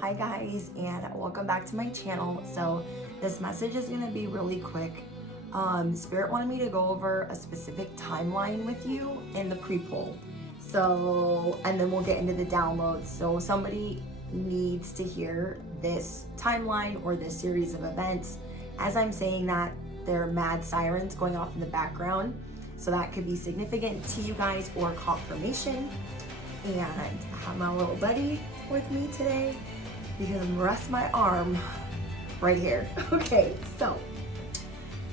Hi guys, and welcome back to my channel. So this message is going to be really quick. Spirit wanted me to go over a specific timeline with you in the pre-poll. So, and then we'll get into the downloads. So somebody needs to hear this timeline or this series of events. As I'm saying that, there are mad sirens going off in the background. So that could be significant to you guys or confirmation. And I have my little buddy with me today because I'm gonna rest my arm right here. Okay, so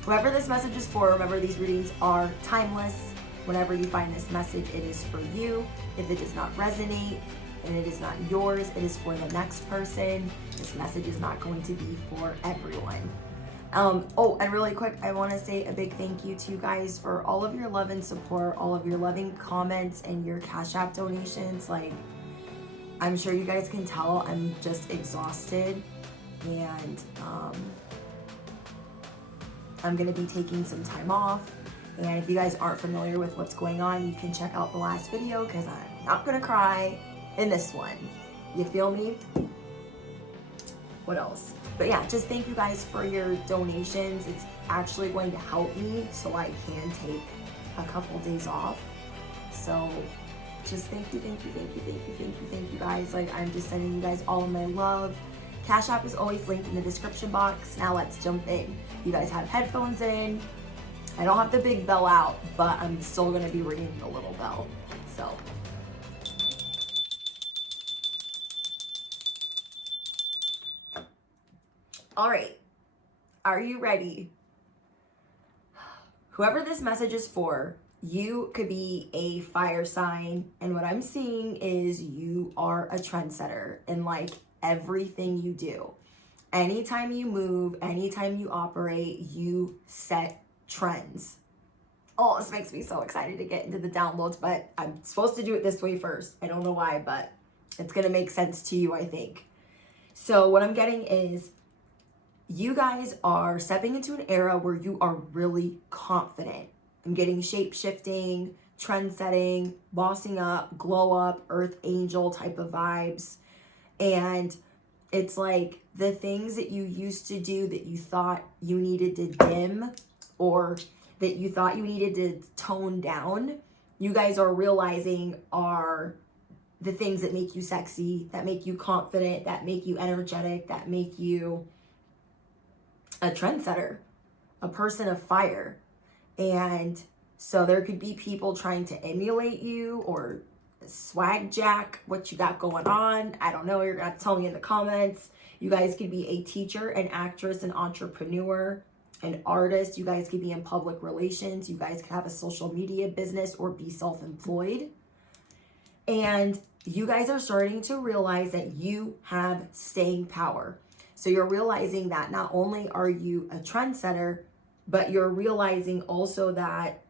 whoever this message is for, remember these readings are timeless. Whenever you find this message, it is for you. If it does not resonate and it is not yours, it is for the next person. This message is not going to be for everyone. Oh, and really quick, I want to say a big thank you to you guys for all of your love and support, all of your loving comments and your Cash App donations. Like, I'm sure you guys can tell I'm just exhausted, and I'm going to be taking some time off. And if you guys aren't familiar with what's going on, you can check out the last video because I'm not going to cry in this one. You feel me? What else? But yeah, just thank you guys for your donations. It's actually going to help me so I can take a couple days off. So just thank you guys. Like, I'm just sending you guys all of my love. Cash App is always linked in the description box. Now let's jump in. You guys have headphones in. I don't have the big bell out, but I'm still gonna be ringing the little bell. So. All right, are you ready? Whoever this message is for, you could be a fire sign, and what I'm seeing is you are a trendsetter in like everything you do. Anytime you move, anytime you operate, you set trends. Oh, this makes me so excited to get into the downloads, but I'm supposed to do it this way first. I don't know why, but it's gonna make sense to you, I think. So what I'm getting is you guys are stepping into an era where you are really confident. I'm getting shape-shifting, trend-setting, bossing up, glow up, earth angel type of vibes. And it's like the things that you used to do that you thought you needed to dim or that you thought you needed to tone down, you guys are realizing are the things that make you sexy, that make you confident, that make you energetic, that make you a trendsetter, a person of fire. And so there could be people trying to emulate you or swag jack what you got going on. I don't know. You're gonna have to tell me in the comments. You guys could be a teacher, an actress, an entrepreneur, an artist. You guys could be in public relations. You guys could have a social media business or be self-employed. And you guys are starting to realize that you have staying power. So you're realizing that not only are you a trendsetter, but you're realizing also that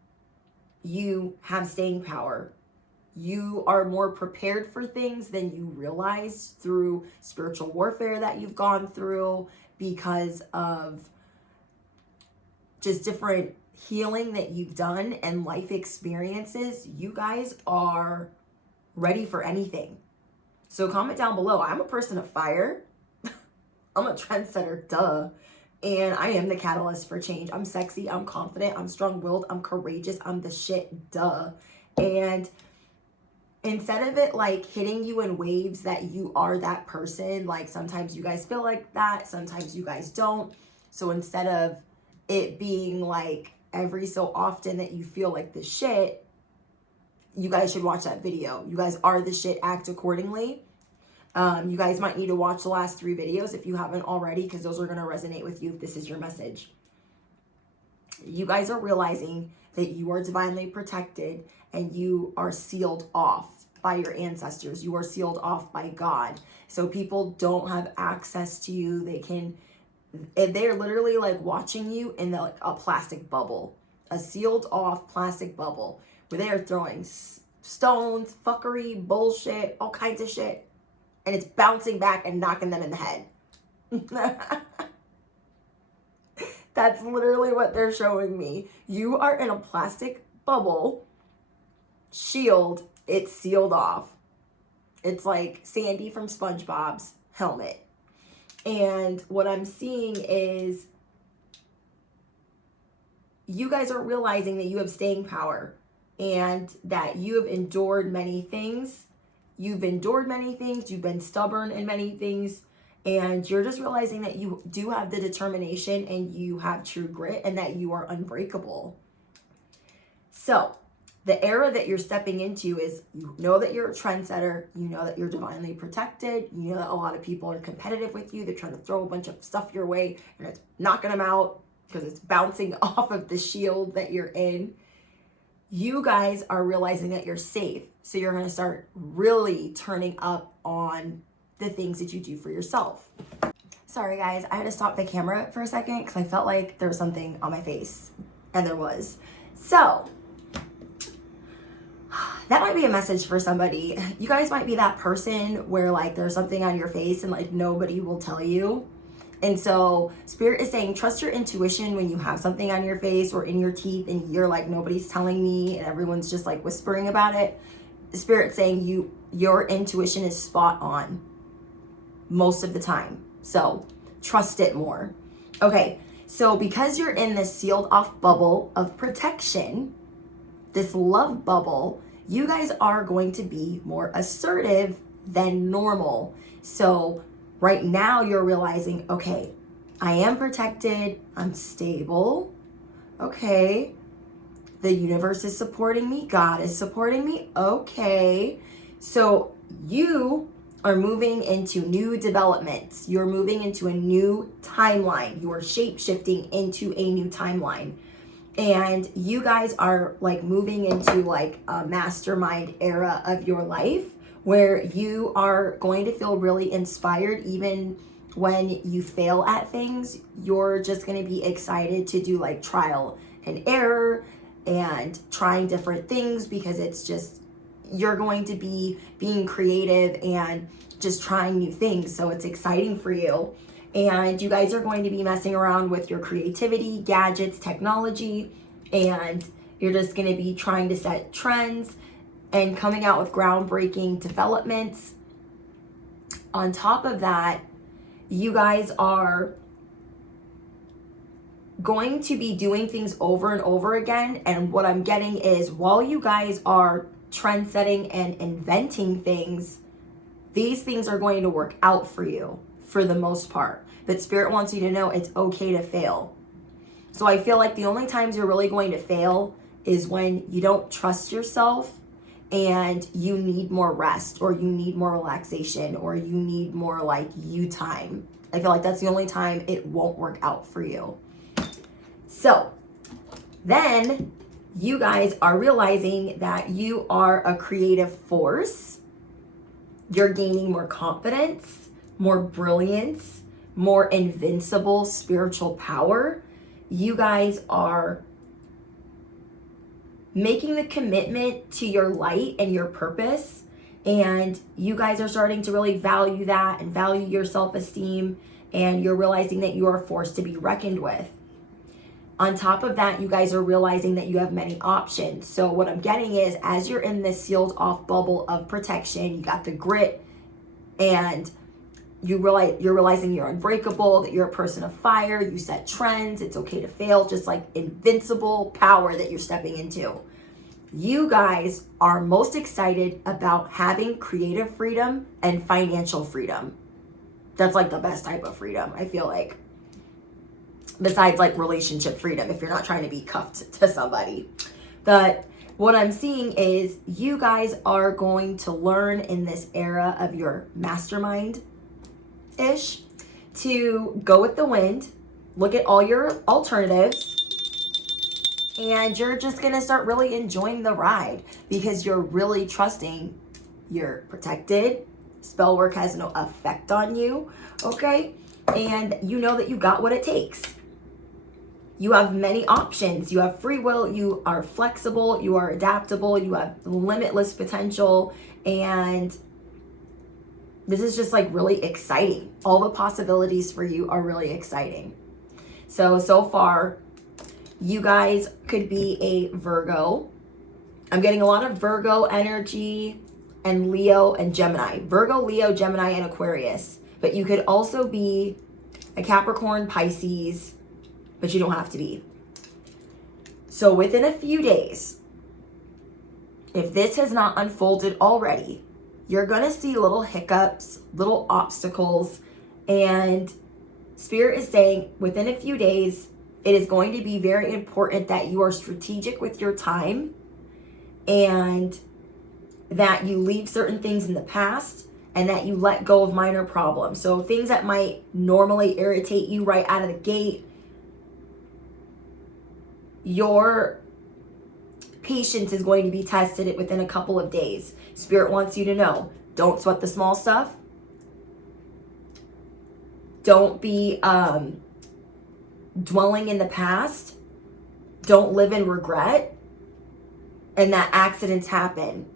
you have staying power. You are more prepared for things than you realize through spiritual warfare that you've gone through because of just different healing that you've done and life experiences. You guys are ready for anything. So comment down below. I'm a person of fire. I'm a trendsetter, duh. And I am the catalyst for change. I'm sexy, I'm confident, I'm strong-willed, I'm courageous, I'm the shit, duh. And instead of it like hitting you in waves that you are that person, like sometimes you guys feel like that, sometimes you guys don't. So instead of it being like every so often that you feel like the shit, you guys should watch that video. You guys are the shit, act accordingly. You guys might need to watch the last 3 videos if you haven't already, because those are going to resonate with you if this is your message. You guys are realizing that you are divinely protected and you are sealed off by your ancestors. You are sealed off by God. So people don't have access to you. They're literally like watching you in like a plastic bubble, a sealed off plastic bubble where they are throwing stones, fuckery, bullshit, all kinds of shit. And it's bouncing back and knocking them in the head. That's literally what they're showing me. You are in a plastic bubble, shield, it's sealed off. It's like Sandy from SpongeBob's helmet. And what I'm seeing is you guys are realizing that you have staying power and that you have endured many things. You've endured many things. You've been stubborn in many things. And you're just realizing that you do have the determination and you have true grit and that you are unbreakable. So the era that you're stepping into is, you know that you're a trendsetter. You know that you're divinely protected. You know that a lot of people are competitive with you. They're trying to throw a bunch of stuff your way and it's knocking them out because it's bouncing off of the shield that you're in. You guys are realizing that you're safe. So you're going to start really turning up on the things that you do for yourself. Sorry guys, I had to stop the camera for a second because I felt like there was something on my face, and there was. So that might be a message for somebody. You guys might be that person where like there's something on your face and like nobody will tell you. And so Spirit is saying, trust your intuition when you have something on your face or in your teeth and you're like, nobody's telling me, and everyone's just like whispering about it. Spirit's saying your intuition is spot on most of the time. So trust it more. Okay, so because you're in this sealed off bubble of protection, this love bubble, you guys are going to be more assertive than normal. So right now you're realizing, okay, I am protected, I'm stable, okay, the universe is supporting me, God is supporting me, okay. So you are moving into new developments. You're moving into a new timeline. You are shape-shifting into a new timeline. And you guys are like moving into like a mastermind era of your life where you are going to feel really inspired. Even when you fail at things, you're just going to be excited to do like trial and error and trying different things, because it's just, you're going to be being creative and just trying new things. So it's exciting for you. And you guys are going to be messing around with your creativity, gadgets, technology, and you're just going to be trying to set trends and coming out with groundbreaking developments. On top of that, you guys are going to be doing things over and over again. And what I'm getting is, while you guys are trend setting and inventing things, these things are going to work out for you for the most part. But Spirit wants you to know it's okay to fail. So I feel like the only times you're really going to fail is when you don't trust yourself and you need more rest, or you need more relaxation, or you need more like you time. I feel like that's the only time it won't work out for you. So then you guys are realizing that you are a creative force. You're gaining more confidence, more brilliance, more invincible spiritual power. You guys are making the commitment to your light and your purpose, and you guys are starting to really value that and value your self-esteem, and you're realizing that you are a force to be reckoned with. On top of that, you guys are realizing that you have many options. So what I'm getting is, as you're in this sealed off bubble of protection, you got the grit, and you're realizing you're unbreakable, that you're a person of fire, you set trends, it's okay to fail, just like invincible power that you're stepping into. You guys are most excited about having creative freedom and financial freedom. That's like the best type of freedom, I feel like. Besides like relationship freedom, if you're not trying to be cuffed to somebody. But what I'm seeing is, you guys are going to learn in this era of your mastermind ish to go with the wind, look at all your alternatives, and you're just gonna start really enjoying the ride, because you're really trusting you're protected. Spell work has no effect on you, okay? And you know that you got what it takes. You have many options. You have free will. You are flexible. You are adaptable. You have limitless potential. And this is just like really exciting. All the possibilities for you are really exciting. So far, you guys could be a Virgo. I'm getting a lot of Virgo energy, and Leo and Gemini. Virgo, Leo, Gemini, and Aquarius. But you could also be a Capricorn, Pisces, but you don't have to be. So within a few days, if this has not unfolded already, you're going to see little hiccups, little obstacles, and Spirit is saying within a few days, it is going to be very important that you are strategic with your time and that you leave certain things in the past and that you let go of minor problems. So things that might normally irritate you right out of the gate, your patience is going to be tested within a couple of days. Spirit wants you to know, don't sweat the small stuff. Don't be dwelling in the past. Don't live in regret. And that accidents happen.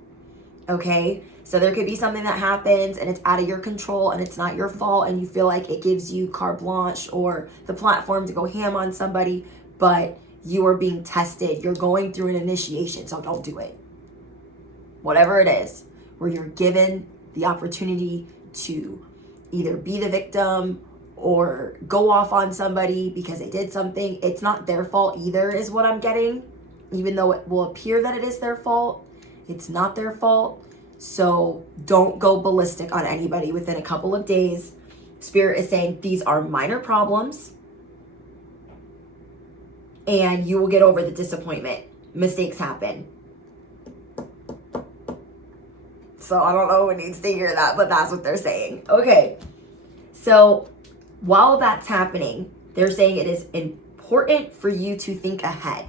Okay? So there could be something that happens and it's out of your control and it's not your fault and you feel like it gives you carte blanche or the platform to go ham on somebody, but you are being tested. You're going through an initiation, so don't do it. Whatever it is, where you're given the opportunity to either be the victim or go off on somebody because they did something. It's not their fault either, is what I'm getting. Even though it will appear that it is their fault, it's not their fault. So don't go ballistic on anybody within a couple of days. Spirit is saying these are minor problems and you will get over the disappointment. Mistakes happen. So I don't know who needs to hear that, but that's what they're saying. Okay. So while that's happening, they're saying it is important for you to think ahead.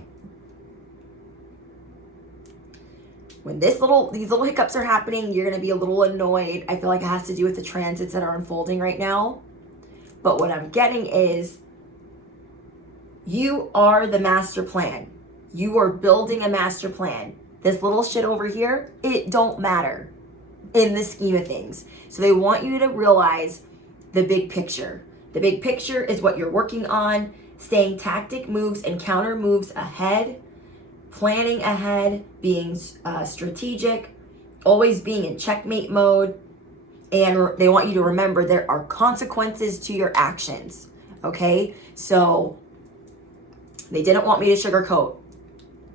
When these little hiccups are happening, you're going to be a little annoyed. I feel like it has to do with the transits that are unfolding right now. But what I'm getting is you are the master plan. You are building a master plan. This little shit over here, it don't matter in the scheme of things. So they want you to realize the big picture. The big picture is what you're working on, staying tactic moves and counter moves ahead, planning ahead, being strategic, always being in checkmate mode. And they want you to remember there are consequences to your actions. Okay? So they didn't want me to sugarcoat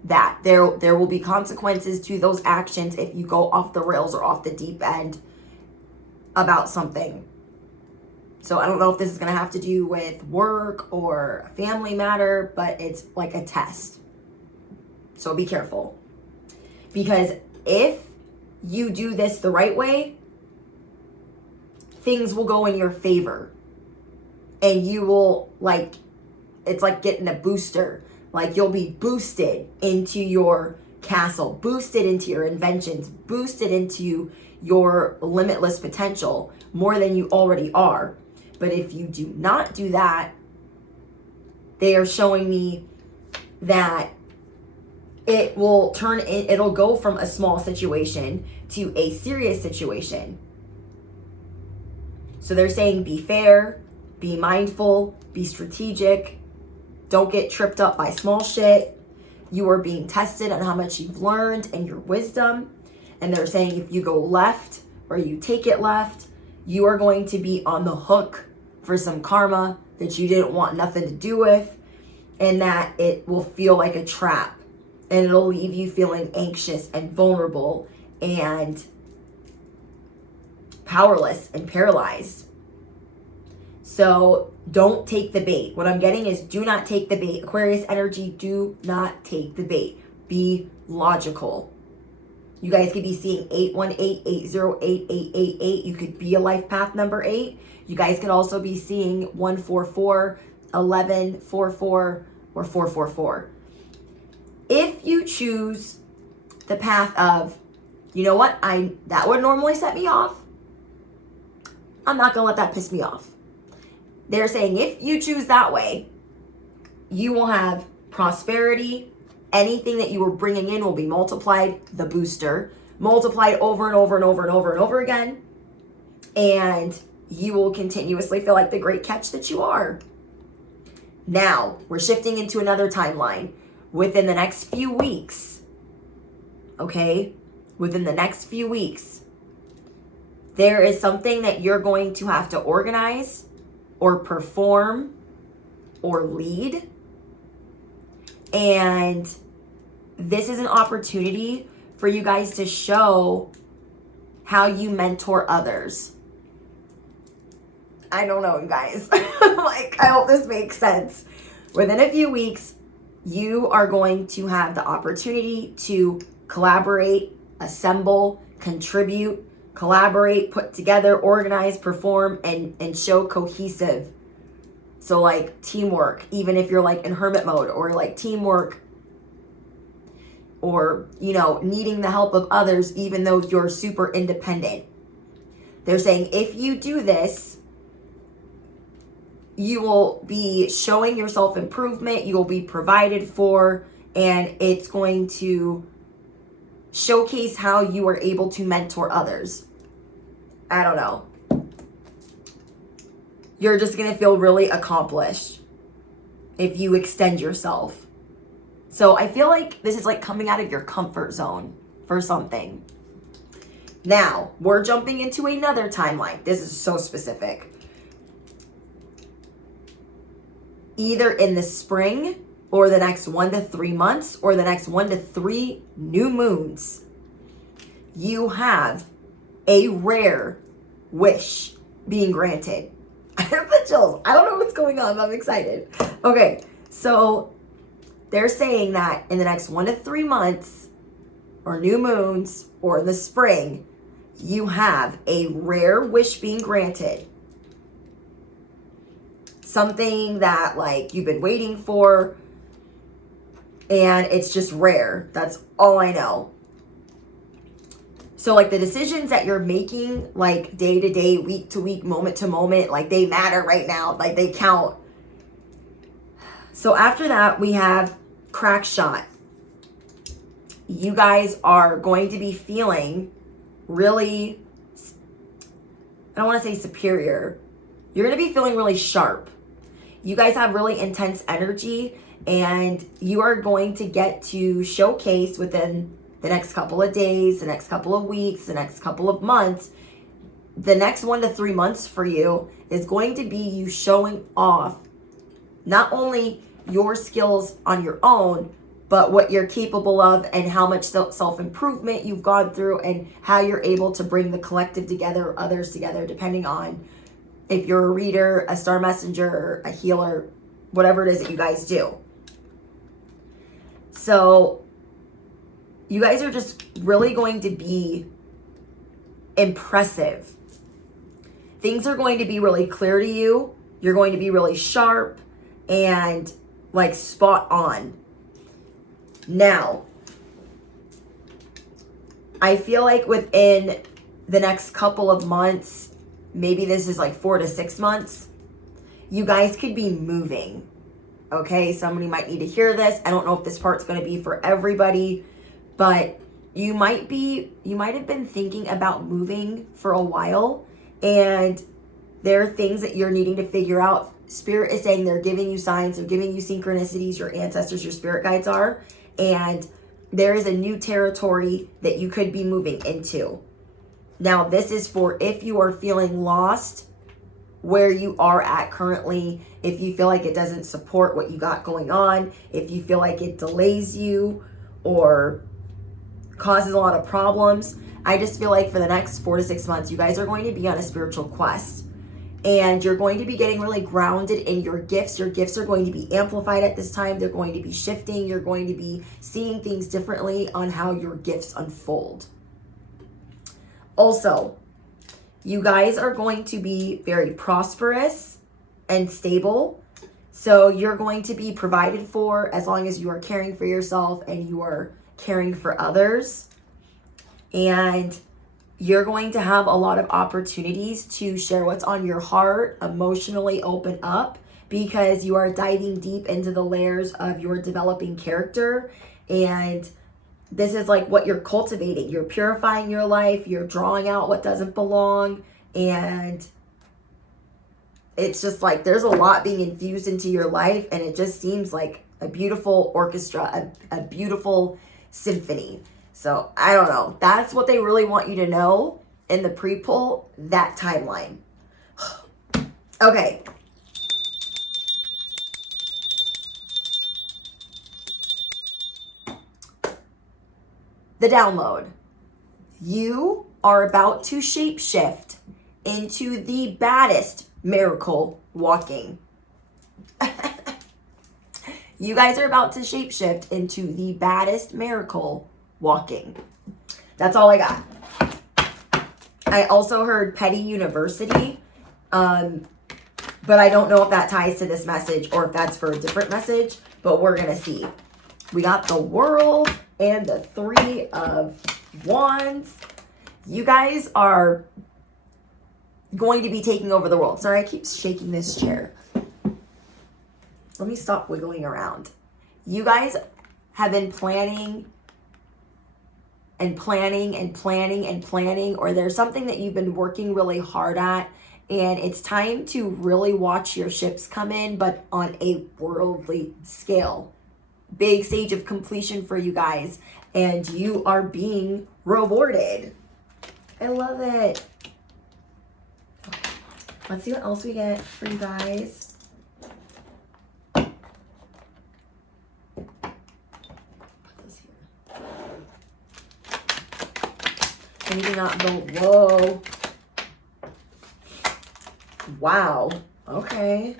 that. There will be consequences to those actions if you go off the rails or off the deep end about something. So I don't know if this is going to have to do with work or a family matter, but it's like a test. So be careful. Because if you do this the right way, things will go in your favor. And you will, like, it's like getting a booster. Like, you'll be boosted into your castle, boosted into your inventions, boosted into your limitless potential more than you already are. But if you do not do that, they are showing me that it'll go from a small situation to a serious situation. So they're saying be fair, be mindful, be strategic, don't get tripped up by small shit. You are being tested on how much you've learned and your wisdom. And they're saying if you go left or you take it left, you are going to be on the hook for some karma that you didn't want nothing to do with, and that it will feel like a trap, and it'll leave you feeling anxious and vulnerable and powerless and paralyzed. So don't take the bait. What I'm getting is do not take the bait. Aquarius energy, do not take the bait. Be logical. You guys could be seeing 818-808-8888. You could be a life path number 8. You guys could also be seeing 144, 11, 44, or 444. If you choose the path of, you know what, that would normally set me off, I'm not going to let that piss me off. They're saying if you choose that way, you will have prosperity. Anything that you were bringing in will be multiplied, the booster, multiplied over and over and over and over and over again. And you will continuously feel like the great catch that you are. Now, we're shifting into another timeline. Within the next few weeks, okay? Within the next few weeks, There is something that you're going to have to organize or perform or lead. And this is an opportunity for you guys to show how you mentor others. I don't know, you guys. Like, I hope this makes sense. Within a few weeks, you are going to have the opportunity to collaborate, assemble, contribute, collaborate, put together, organize, perform, and show cohesive. So like teamwork, even if you're like in hermit mode, or like teamwork, or, you know, needing the help of others, even though you're super independent. They're saying if you do this, you will be showing your self-improvement, you will be provided for, and it's going to showcase how you are able to mentor others. I don't know. You're just going to feel really accomplished if you extend yourself. So I feel like this is like coming out of your comfort zone for something. Now, we're jumping into another timeline. This is so specific. Either in the spring, or the next 1 to 3 months, or the next 1 to 3 new moons, you have a rare wish being granted. I have the chills. I don't know what's going on, but I'm excited. Okay, so they're saying that in the next 1 to 3 months, or new moons, or in the spring, you have a rare wish being granted. Something that like you've been waiting for, and it's just rare. That's all I know. So like the decisions that you're making, like day to day, week to week, moment to moment, like they matter right now, like they count. So after that, we have crack shot. You guys are going to be feeling really, I don't want to say superior. You're going to be feeling really sharp. You guys have really intense energy, and you are going to get to showcase within the next couple of days, the next couple of weeks, the next couple of months. The next 1 to 3 months for you is going to be you showing off not only your skills on your own, but what you're capable of and how much self-improvement you've gone through and how you're able to bring the collective together, or others together, depending on if you're a reader, a star messenger, a healer, whatever it is that you guys do. So you guys are just really going to be impressive. Things are going to be really clear to you. You're going to be really sharp and like spot on. Now, I feel like within the next couple of months, maybe this is like 4 to 6 months, you guys could be moving. Okay, somebody might need to hear this. I don't know if this part's going to be for everybody, but you might have been thinking about moving for a while, and there are things that you're needing to figure out. Spirit is saying they're giving you signs, they're giving you synchronicities, your ancestors, your spirit guides are, and there is a new territory that you could be moving into. Now, this is for if you are feeling lost where you are at currently, if you feel like it doesn't support what you got going on, if you feel like it delays you or causes a lot of problems. I just feel like for the next 4 to 6 months, you guys are going to be on a spiritual quest. And you're going to be getting really grounded in your gifts. Your gifts are going to be amplified at this time. They're going to be shifting. You're going to be seeing things differently on how your gifts unfold. Also, you guys are going to be very prosperous and stable. So you're going to be provided for as long as you are caring for yourself and you are caring for others. And you're going to have a lot of opportunities to share what's on your heart, emotionally open up, because you are diving deep into the layers of your developing character. And this is like what you're cultivating. You're purifying your life. You're drawing out what doesn't belong. And it's just like there's a lot being infused into your life. And it just seems like a beautiful orchestra, a beautiful symphony. So I don't know. That's what they really want you to know. in the pre-pull that timeline. Okay. The download. You are about to shapeshift into the baddest miracle walking. You guys are about to shapeshift into the baddest miracle walking. That's all I got. I also heard Petty University, but I don't know if that ties to this message or if that's for a different message, but we're going to see. We got the World and the Three of Wands. You guys are going to be taking over the world. Sorry, I keep shaking this chair. Let me stop wiggling around. You guys have been planning and planning and planning and planning, or there's something that you've been working really hard at, and it's time to really watch your ships come in, but on a worldly scale. Big stage of completion for you guys, and you are being rewarded. I love it. Let's see what else we get for you guys. Anything not below. Wow. Okay.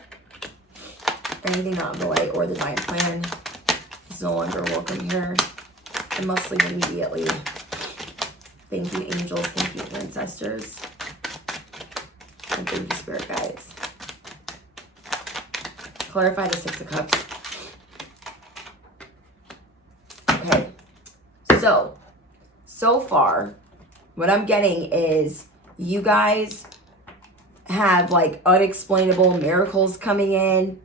Anything not below or the divine plan is no longer welcome here. I must leave immediately. Thank you, angels. Thank you, ancestors. And thank you, spirit guides. Clarify the Six of Cups. Okay. So far, what I'm getting is you guys have like unexplainable miracles coming in.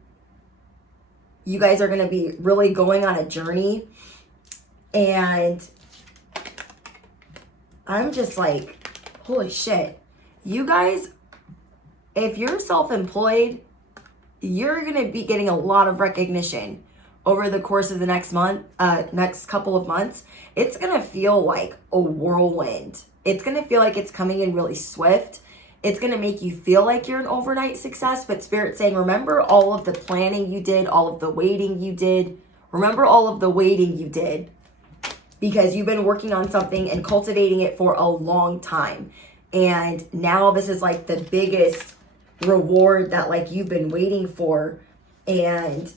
You guys are going to be really going on a journey. And I'm just like, holy shit. You guys, if you're self-employed, you're going to be getting a lot of recognition over the course of the next couple of months. It's going to feel like a whirlwind. It's going to feel like it's coming in really swift. It's going to make you feel like you're an overnight success, but Spirit's saying, remember all of the planning you did, all of the waiting you did. Remember all of the waiting you did, because you've been working on something and cultivating it for a long time. And now this is like the biggest reward that like you've been waiting for. And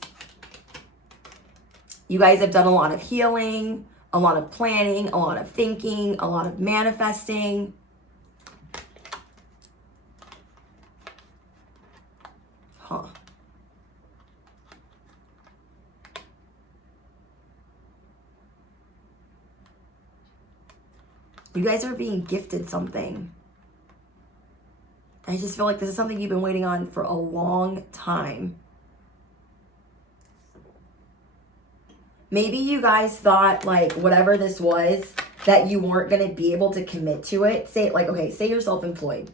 you guys have done a lot of healing, a lot of planning, a lot of thinking, a lot of manifesting. Huh. You guys are being gifted something. I just feel like this is something you've been waiting on for a long time. Maybe you guys thought like whatever this was that you weren't going to be able to commit to it. Say like, okay, say you're self-employed.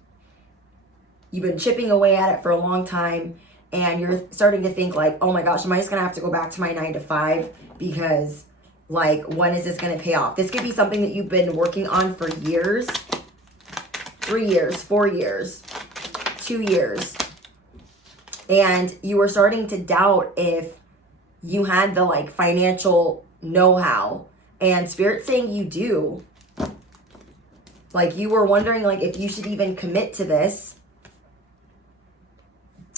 You've been chipping away at it for a long time and you're starting to think like, oh my gosh, am I just going to have to go back to my 9-to-5 because like, when is this going to pay off? This could be something that you've been working on for years, 3 years, 4 years, 2 years. And you were starting to doubt if you had the like financial know-how, and Spirit's saying you do. Like you were wondering like if you should even commit to this,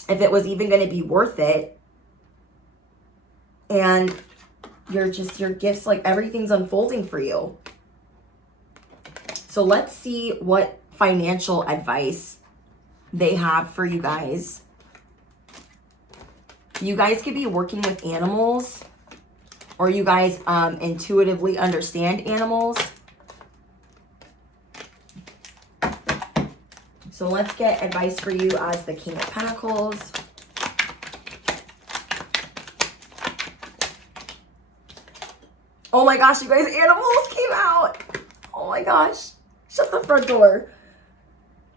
if it was even going to be worth it. And your gifts, like everything's unfolding for you. So let's see what financial advice they have for you guys. You guys could be working with animals, or you guys intuitively understand animals. So let's get advice for you as the King of Pentacles. Oh my gosh, you guys, animals came out. Oh my gosh. Shut the front door.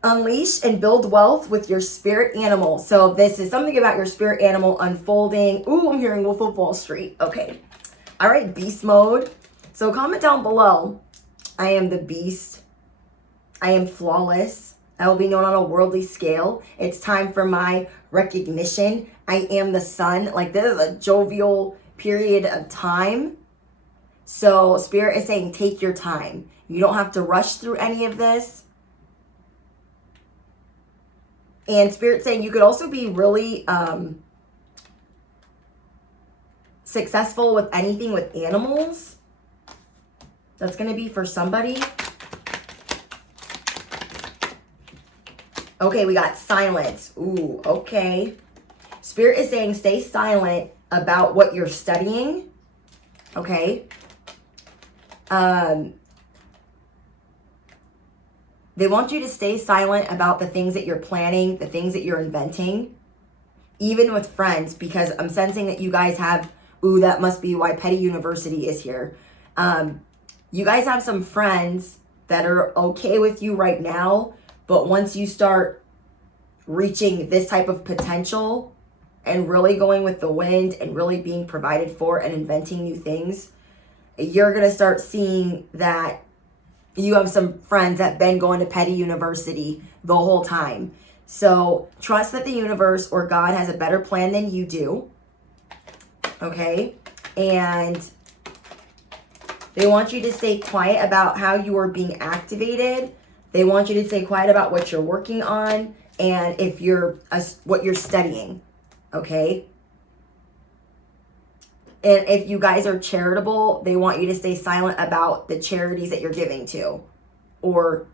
Unleash and build wealth with your spirit animal. So this is something about your spirit animal unfolding. Ooh, I'm hearing Wolf of Wall Street. Okay. All right, beast mode. So comment down below. I am the beast. I am flawless. I will be known on a worldly scale. It's time for my recognition. I am the sun. Like, this is a jovial period of time. So Spirit is saying, take your time. You don't have to rush through any of this. And Spirit's saying you could also be really successful with anything with animals. That's going to be for somebody. Okay, we got silence. Ooh, okay. Spirit is saying stay silent about what you're studying. Okay. They want you to stay silent about the things that you're planning, the things that you're inventing, even with friends, because I'm sensing that you guys have, ooh, that must be why Petty University is here. You guys have some friends that are okay with you right now, but once you start reaching this type of potential and really going with the wind and really being provided for and inventing new things, you're going to start seeing that you have some friends that have been going to Petty University the whole time. So trust that the universe or God has a better plan than you do. Okay? And they want you to stay quiet about how you are being activated. They want you to stay quiet about what you're working on and if you're what you're studying. Okay? And if you guys are charitable, they want you to stay silent about the charities that you're giving to or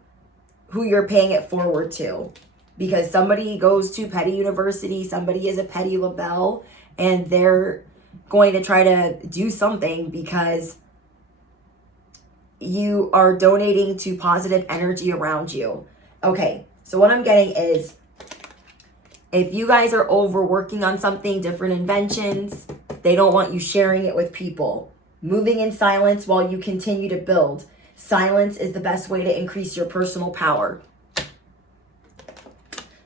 who you're paying it forward to. Because somebody goes to Petty University, somebody is a Petty LaBelle, and they're going to try to do something because you are donating to positive energy around you. Okay, so what I'm getting is if you guys are overworking on something, different inventions, they don't want you sharing it with people. Moving in silence while you continue to build. Silence is the best way to increase your personal power.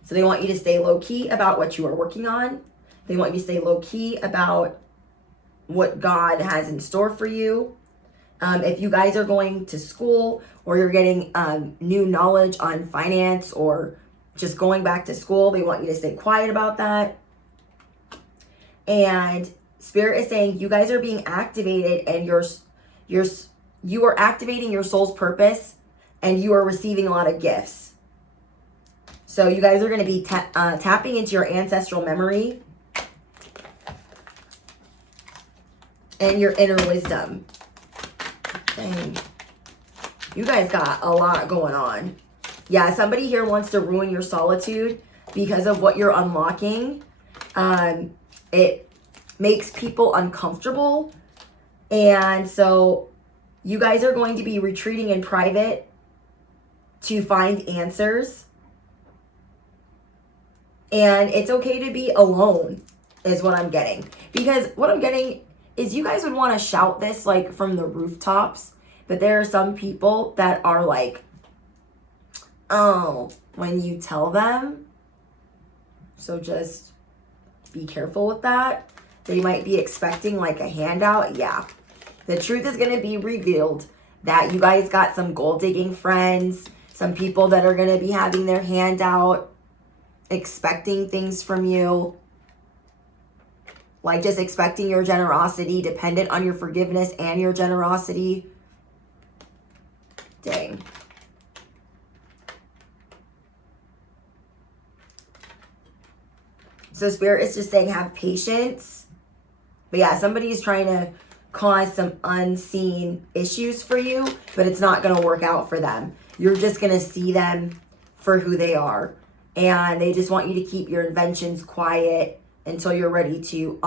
So they want you to stay low-key about what you are working on. They want you to stay low-key about what God has in store for you. If you guys are going to school or you're getting new knowledge on finance or just going back to school, they want you to stay quiet about that. And Spirit is saying you guys are being activated and you are activating your soul's purpose and you are receiving a lot of gifts. So you guys are going to be tapping into your ancestral memory and your inner wisdom. Dang. You guys got a lot going on. Yeah, somebody here wants to ruin your solitude because of what you're unlocking. It makes people uncomfortable. And so you guys are going to be retreating in private to find answers. And it's okay to be alone is what I'm getting. Because what I'm getting is you guys would want to shout this like from the rooftops. But there are some people that are like, oh, when you tell them. So just be careful with that. They might be expecting like a handout. Yeah. The truth is going to be revealed that you guys got some gold digging friends. Some people that are going to be having their hand out. Expecting things from you. Like just expecting your generosity. Dependent on your forgiveness and your generosity. Dang. So Spirit is just saying have patience. But yeah, somebody is trying to cause some unseen issues for you, but it's not going to work out for them. You're just going to see them for who they are. And they just want you to keep your inventions quiet until you're ready to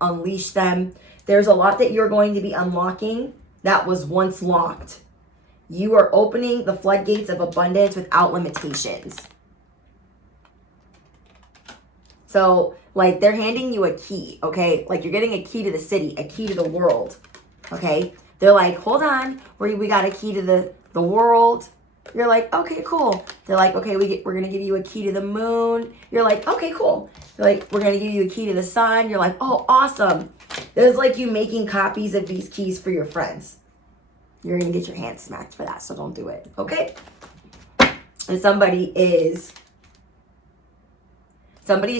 unleash them. There's a lot that you're going to be unlocking that was once locked. You are opening the floodgates of abundance without limitations. So, like, they're handing you a key, okay? Like, you're getting a key to the city, a key to the world, okay? They're like, hold on, we got a key to the world. You're like, okay, cool. They're like, okay, we're going to give you a key to the moon. You're like, okay, cool. They're like, we're going to give you a key to the sun. You're like, oh, awesome. There's like you making copies of these keys for your friends. You're going to get your hand smacked for that, so don't do it, okay? And somebody's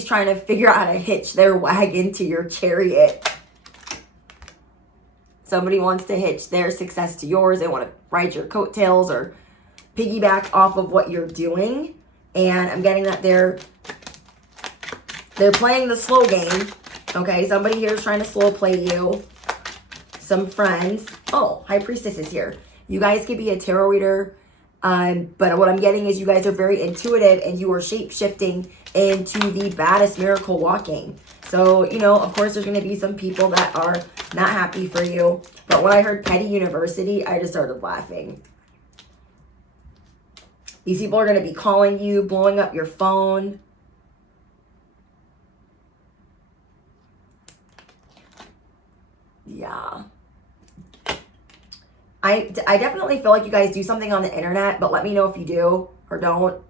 trying to figure out how to hitch their wagon to your chariot. Somebody wants to hitch their success to yours. They want to ride your coattails or piggyback off of what you're doing. And I'm getting that they're playing the slow game. Okay, somebody here is trying to slow play you. Some friends. Oh, High Priestess is here. You guys could be a tarot reader. But what I'm getting is you guys are very intuitive and you are shape-shifting into the baddest miracle walking. So, you know, of course, there's going to be some people that are not happy for you. But when I heard Petty University, I just started laughing. These people are going to be calling you, blowing up your phone. Yeah. I definitely feel like you guys do something on the internet, but let me know if you do or don't.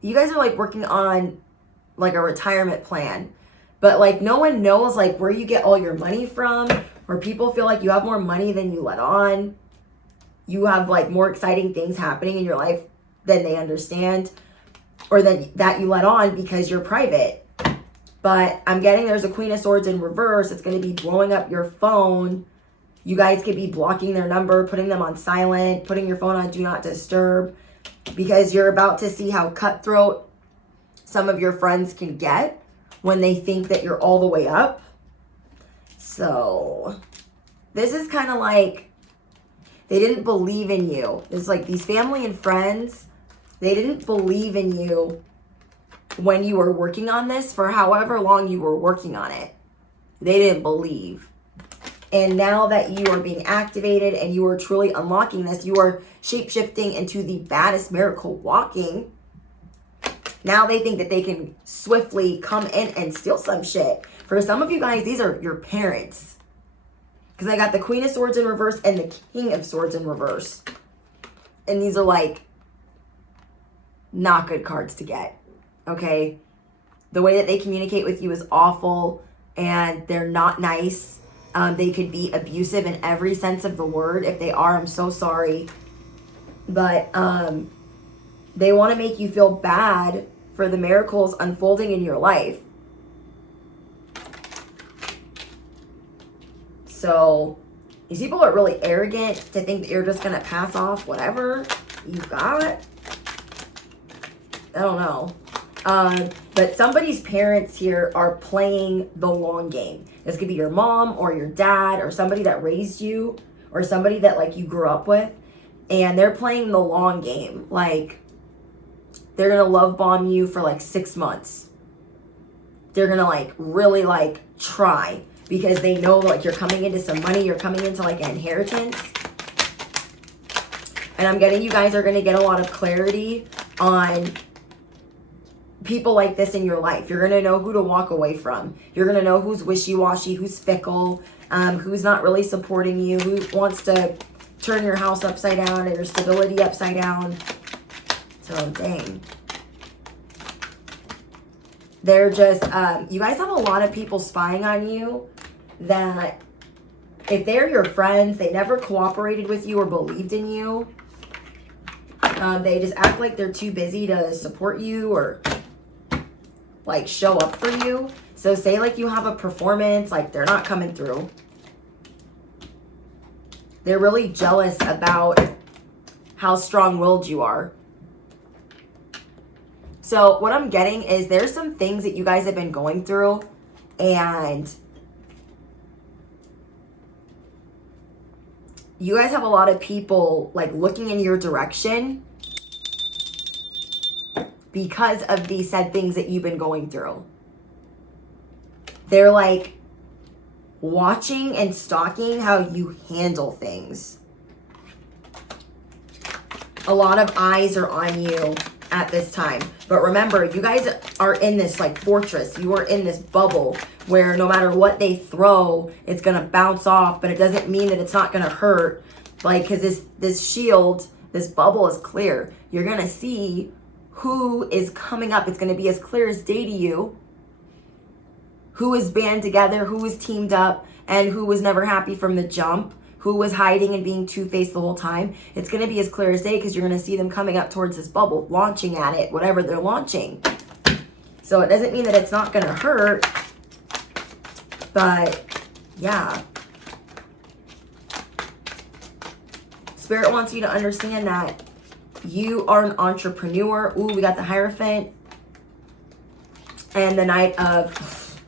You guys are like working on like a retirement plan, but like no one knows like where you get all your money from, or people feel like you have more money than you let on. You have like more exciting things happening in your life than they understand, or that you let on because you're private. But I'm getting there's a Queen of Swords in reverse. It's going to be blowing up your phone. You guys could be blocking their number, putting them on silent, putting your phone on Do Not Disturb, because you're about to see how cutthroat some of your friends can get when they think that you're all the way up. So this is kind of like they didn't believe in you. It's like these family and friends, they didn't believe in you when you were working on this for however long you were working on it. They didn't believe. And now that you are being activated and you are truly unlocking this, you are shape-shifting into the baddest miracle walking. Now they think that they can swiftly come in and steal some shit. For some of you guys, these are your parents. Because I got the Queen of Swords in reverse and the King of Swords in reverse. And these are like not good cards to get. Okay? The way that they communicate with you is awful and they're not nice. They could be abusive in every sense of the word. If they are, I'm so sorry. But they want to make you feel bad for the miracles unfolding in your life. So these people are really arrogant to think that you're just going to pass off whatever you got. I don't know. But somebody's parents here are playing the long game. This could be your mom or your dad or somebody that raised you or somebody that like you grew up with. And they're playing the long game. Like they're going to love bomb you for like 6 months. They're going to like really like try because they know like you're coming into some money. You're coming into like an inheritance. And I'm getting you guys are going to get a lot of clarity on people like this in your life. You're going to know who to walk away from. You're going to know who's wishy-washy, who's fickle, who's not really supporting you, who wants to turn your house upside down or your stability upside down. So, dang. They're just, you guys have a lot of people spying on you that if they're your friends, they never cooperated with you or believed in you. They just act like they're too busy to support you or like show up for you. So say like you have a performance, like they're not coming through. They're really jealous about how strong-willed you are. So what I'm getting is there's some things that you guys have been going through and you guys have a lot of people like looking in your direction because of these said things that you've been going through. They're like watching and stalking how you handle things. A lot of eyes are on you at this time. But remember, you guys are in this like fortress. You are in this bubble where no matter what they throw, it's going to bounce off, but it doesn't mean that it's not going to hurt. Like, because this shield, this bubble is clear. You're going to see who is coming up. It's going to be as clear as day to you. Who is band together, who is teamed up, and who was never happy from the jump. who was hiding and being two-faced the whole time, it's going to be as clear as day because you're going to see them coming up towards this bubble, launching at it, whatever they're launching. So it doesn't mean that it's not going to hurt, but yeah. Spirit wants you to understand that you are an entrepreneur. Ooh, we got the Hierophant and the Knight of...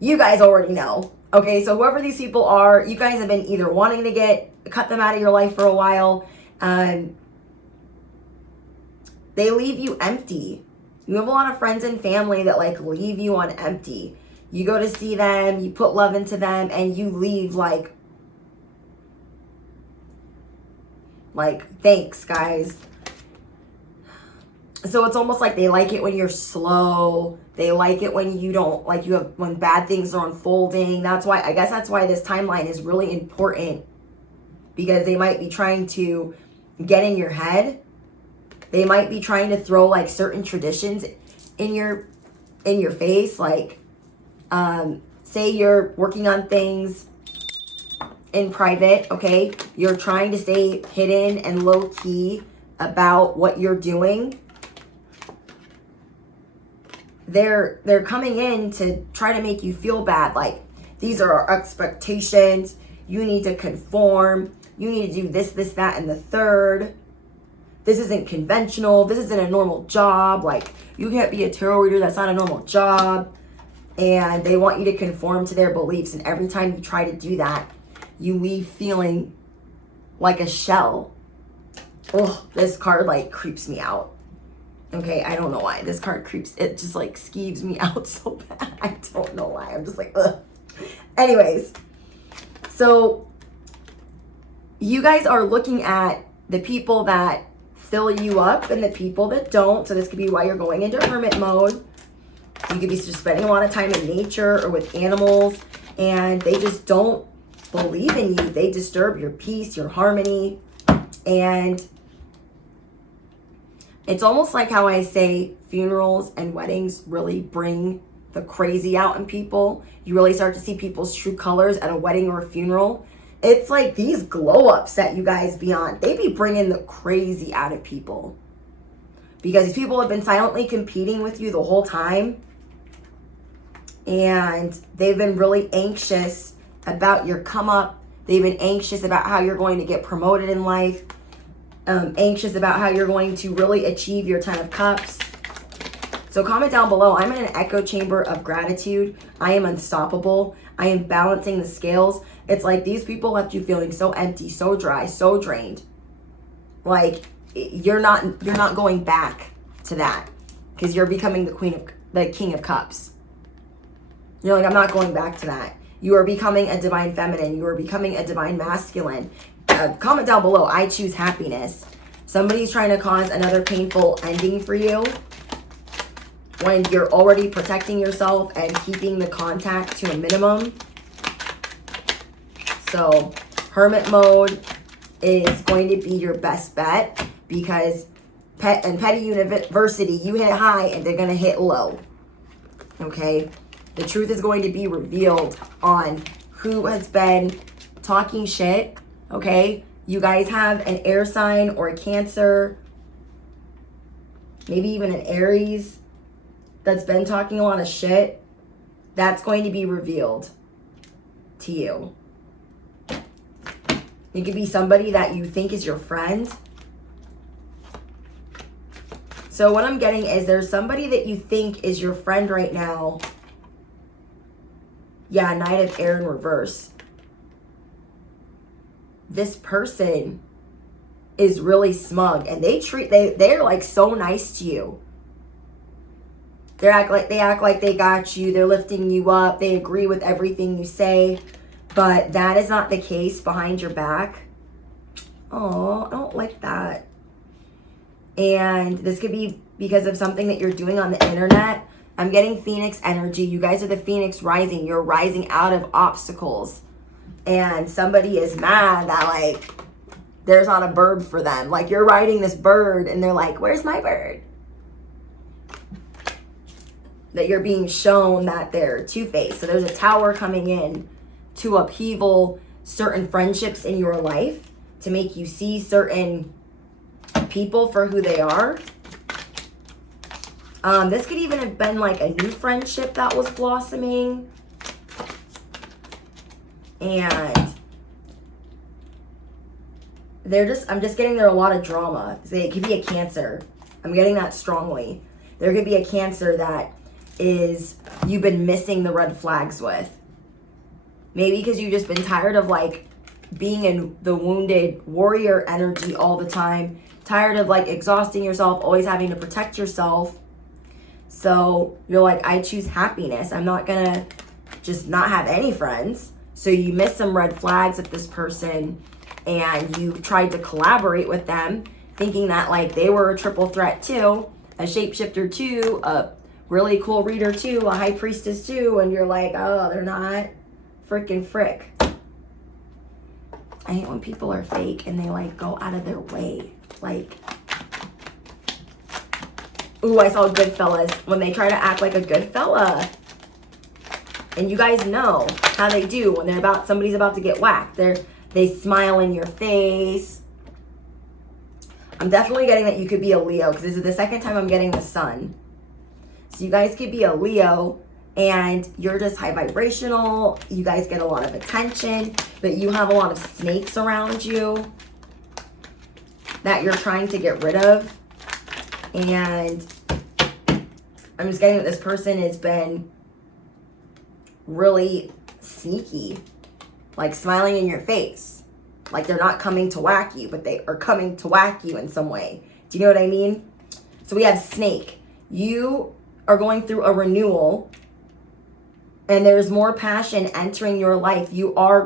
You guys already know. Okay, so whoever these people are, you guys have been either wanting to cut them out of your life for a while. They leave you empty. You have a lot of friends and family that like leave you on empty. You go to see them, you put love into them, and you leave like thanks guys. So it's almost like they like it when you're slow. They like it when you don't, like when bad things are unfolding. That's why, I guess that's why this timeline is really important, because they might be trying to get in your head. They might be trying to throw like certain traditions in your face. Like, say you're working on things in private, okay? You're trying to stay hidden and low key about what you're doing. They're coming in to try to make you feel bad. Like, these are our expectations. You need to conform. You need to do this, that, and the third. This isn't conventional. This isn't a normal job. Like, you can't be a tarot reader. That's not a normal job. And they want you to conform to their beliefs. And every time you try to do that, you leave feeling like a shell. Oh, this card like creeps me out. Okay, I don't know why. This card creeps, it just like skeeves me out so bad. I don't know why. I'm just like, ugh. Anyways, so you guys are looking at the people that fill you up and the people that don't. So this could be why you're going into hermit mode. You could be just spending a lot of time in nature or with animals, and they just don't believe in you. They disturb your peace, your harmony. And it's almost like how I say funerals and weddings really bring the crazy out in people. You really start to see people's true colors at a wedding or a funeral. It's like these glow ups that you guys be on, they be bringing the crazy out of people, because these people have been silently competing with you the whole time, and they've been really anxious about your come up. They've been anxious about how you're going to get promoted in life, anxious about how you're going to really achieve your 10 of Cups. So comment down below. I'm in an echo chamber of gratitude. I am unstoppable. I am balancing the scales. It's like these people left you feeling so empty, so dry, so drained. Like you're not going back to that, because you're becoming the King of Cups. You're like, I'm not going back to that. You are becoming a divine feminine. You are becoming a divine masculine. Comment down below. I choose happiness. Somebody's trying to cause another painful ending for you when you're already protecting yourself and keeping the contact to a minimum. So hermit mode is going to be your best bet, because Petty University, you hit high and they're going to hit low. Okay? The truth is going to be revealed on who has been talking shit. Okay? You guys have an air sign or a Cancer, maybe even an Aries, that's been talking a lot of shit. That's going to be revealed to you. It could be somebody that you think is your friend. So what I'm getting is there's somebody that you think is your friend right now. Yeah, Knight of Air in reverse. This person is really smug, and they're like so nice to you. They act like they got you. They're lifting you up. They agree with everything you say. But that is not the case behind your back. Oh, I don't like that. And this could be because of something that you're doing on the internet. I'm getting Phoenix energy. You guys are the Phoenix rising. You're rising out of obstacles. And somebody is mad that like there's not a bird for them. Like you're riding this bird and they're like, where's my bird? That you're being shown that they're two-faced. So there's a tower coming in to upheaval certain friendships in your life, to make you see certain people for who they are. This could even have been like a new friendship that was blossoming. And I'm just getting there a lot of drama. It could be a Cancer. I'm getting that strongly. There could be a Cancer that you've been missing the red flags with. Maybe because you've just been tired of like being in the wounded warrior energy all the time. Tired of like exhausting yourself, always having to protect yourself. So you're like, I choose happiness. I'm not gonna just not have any friends. So you miss some red flags with this person, and you tried to collaborate with them, thinking that like they were a triple threat too, a shapeshifter too, a really cool reader too, a high priestess too, and you're like, oh, they're not. Freaking frick. I hate when people are fake and they like go out of their way. Like, ooh, I saw Goodfellas. When they try to act like a good fella. And you guys know how they do when somebody's about to get whacked. They smile in your face. I'm definitely getting that you could be a Leo, because this is the second time I'm getting the Sun. So you guys could be a Leo, and you're just high vibrational. You guys get a lot of attention, but you have a lot of snakes around you that you're trying to get rid of. And I'm just getting that this person has been really sneaky, like smiling in your face. Like they're not coming to whack you, but they are coming to whack you in some way. Do you know what I mean? So we have snake. You are going through a renewal, and there's more passion entering your life. You're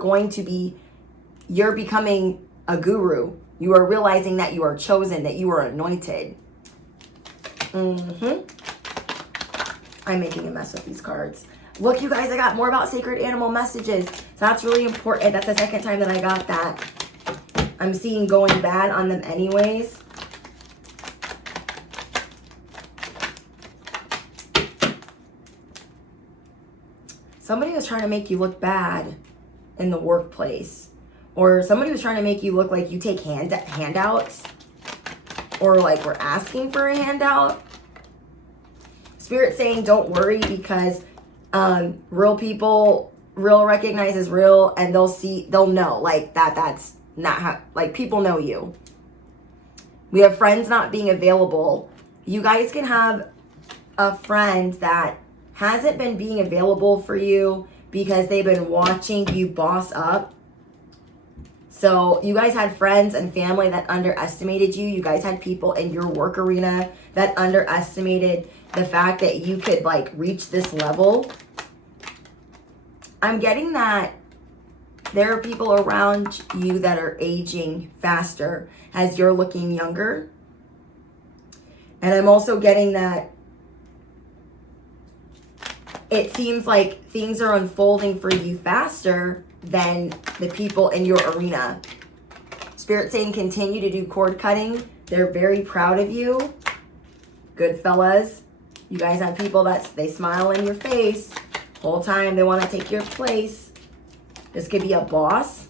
becoming a guru. You are realizing that you are chosen, that you are anointed. I'm making a mess with these cards. Look, you guys, I got more about sacred animal messages. So that's really important. That's the second time that I got that. I'm seeing going bad on them anyways. Somebody was trying to make you look bad in the workplace. Or somebody was trying to make you look like you take handouts. Or like we're asking for a handout. Spirit saying don't worry, because real people, real recognizes real, and they'll know like that's not how, like people know you. We have friends not being available. You guys can have a friend that hasn't been being available for you because they've been watching you boss up. So you guys had friends and family that underestimated you. You guys had people in your work arena that underestimated the fact that you could like reach this level. I'm getting that there are people around you that are aging faster as you're looking younger. And I'm also getting that it seems like things are unfolding for you faster than the people in your arena. Spirit saying continue to do cord cutting. They're very proud of you. Good fellas. You guys have people they smile in your face the whole time. They want to take your place. This could be a boss.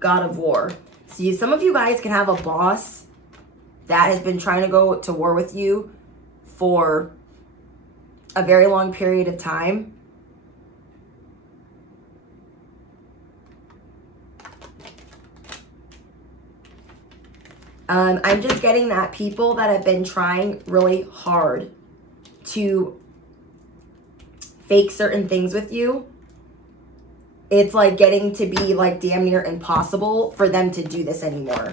God of War. See, some of you guys can have a boss that has been trying to go to war with you for a very long period of time. I'm just getting that people that have been trying really hard to fake certain things with you, it's like getting to be like damn near impossible for them to do this anymore.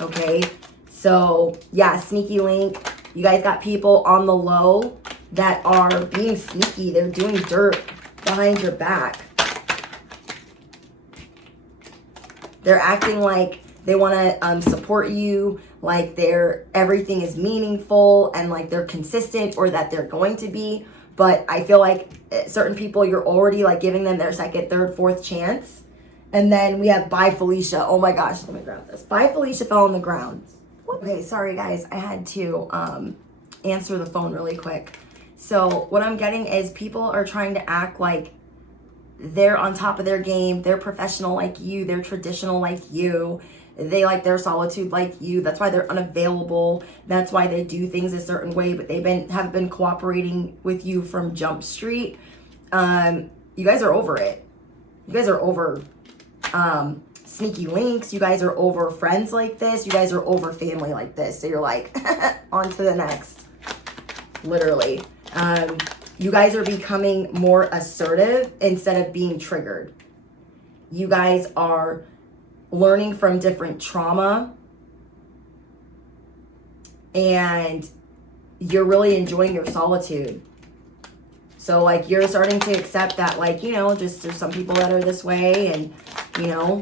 Okay, so yeah, sneaky link. You guys got people on the low that are being sneaky. They're doing dirt behind your back. They're acting like they want to support you, like everything is meaningful and like they're consistent, or that they're going to be. But I feel like certain people, you're already like giving them their second, third, fourth chance. And then we have Bye Felicia. Oh my gosh, let me grab this. Bye Felicia fell on the ground. Okay, sorry guys, I had to answer the phone really quick. So what I'm getting is people are trying to act like they're on top of their game. They're professional like you. They're traditional like you. They like their solitude like you. That's why they're unavailable. That's why they do things a certain way, but have been cooperating with you from Jump Street. You guys are over it. You guys are over sneaky links. You guys are over friends like this. You guys are over family like this. So you're like, on to the next. Literally. You guys are becoming more assertive instead of being triggered. You guys are learning from different trauma. And you're really enjoying your solitude. So, like, you're starting to accept that, like, you know, just there's some people that are this way and, you know,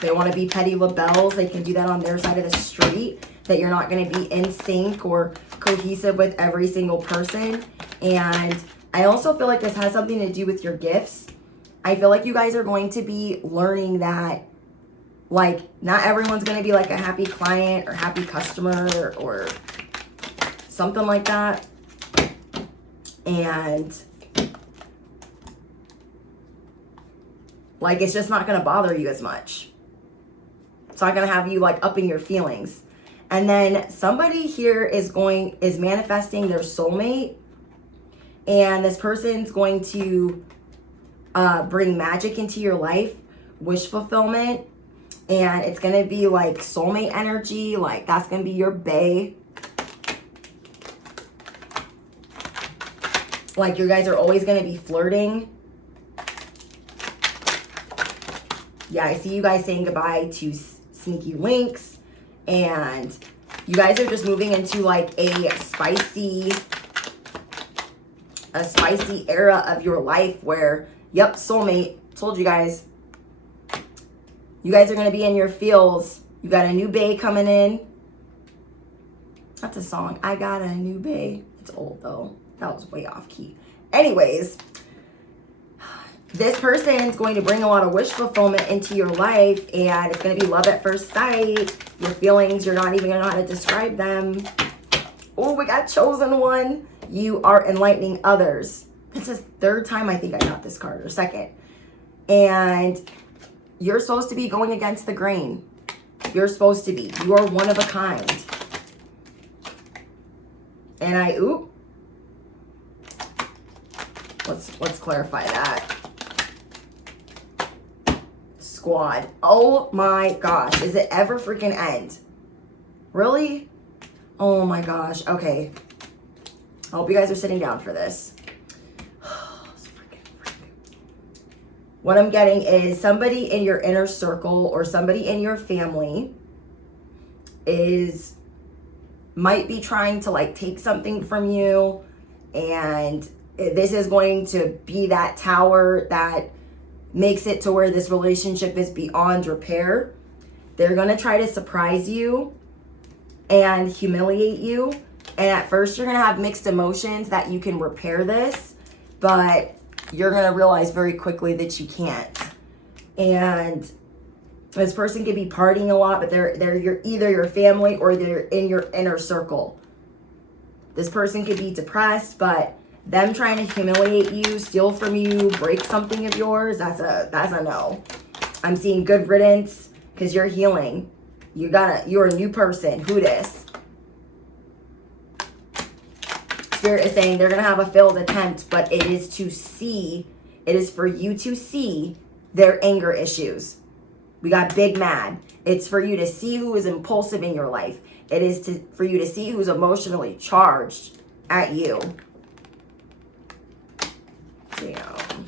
they want to be petty rebels. They can do that on their side of the street, that you're not going to be in sync or cohesive with every single person. And I also feel like this has something to do with your gifts. I feel like you guys are going to be learning that, like, not everyone's going to be like a happy client or happy customer or something like that. And like, it's just not going to bother you as much. It's not going to have you like upping your feelings. And then somebody here is manifesting their soulmate, and this person's going to bring magic into your life, wish fulfillment, and it's going to be like soulmate energy. Like, that's going to be your bae. Like, you guys are always going to be flirting. Yeah, I see you guys saying goodbye to sneaky links. And you guys are just moving into like a spicy era of your life where, yep, soulmate. Told you guys. You guys are going to be in your feels. You got a new bae coming in. That's a song. I got a new bae. It's old though. That was way off key. Anyways, this person is going to bring a lot of wish fulfillment into your life, and it's going to be love at first sight. Your feelings, you're not even going to know how to describe them. Oh, we got chosen one. You are enlightening others. This is third time I think I got this card, or second. And you're supposed to be going against the grain. You're supposed to be. You are one of a kind. And let's clarify that. Squad. Oh my gosh. Is it ever freaking end? Really? Oh my gosh. Okay. I hope you guys are sitting down for this. What I'm getting is somebody in your inner circle or somebody in your family might be trying to like take something from you, and this is going to be that tower that makes it to where this relationship is beyond repair. They're going to try to surprise you and humiliate you. And at first you're going to have mixed emotions that you can repair this, but you're going to realize very quickly that you can't. And this person could be partying a lot, but they're either your family or they're in your inner circle. This person could be depressed, but them trying to humiliate you, steal from you, break something of yours, that's a no. I'm seeing good riddance because you're healing. You're a new person. Who this? Spirit is saying they're going to have a failed attempt, but it is for you to see their anger issues. We got big mad. It's for you to see who is impulsive in your life. It is for you to see who's emotionally charged at you. Damn.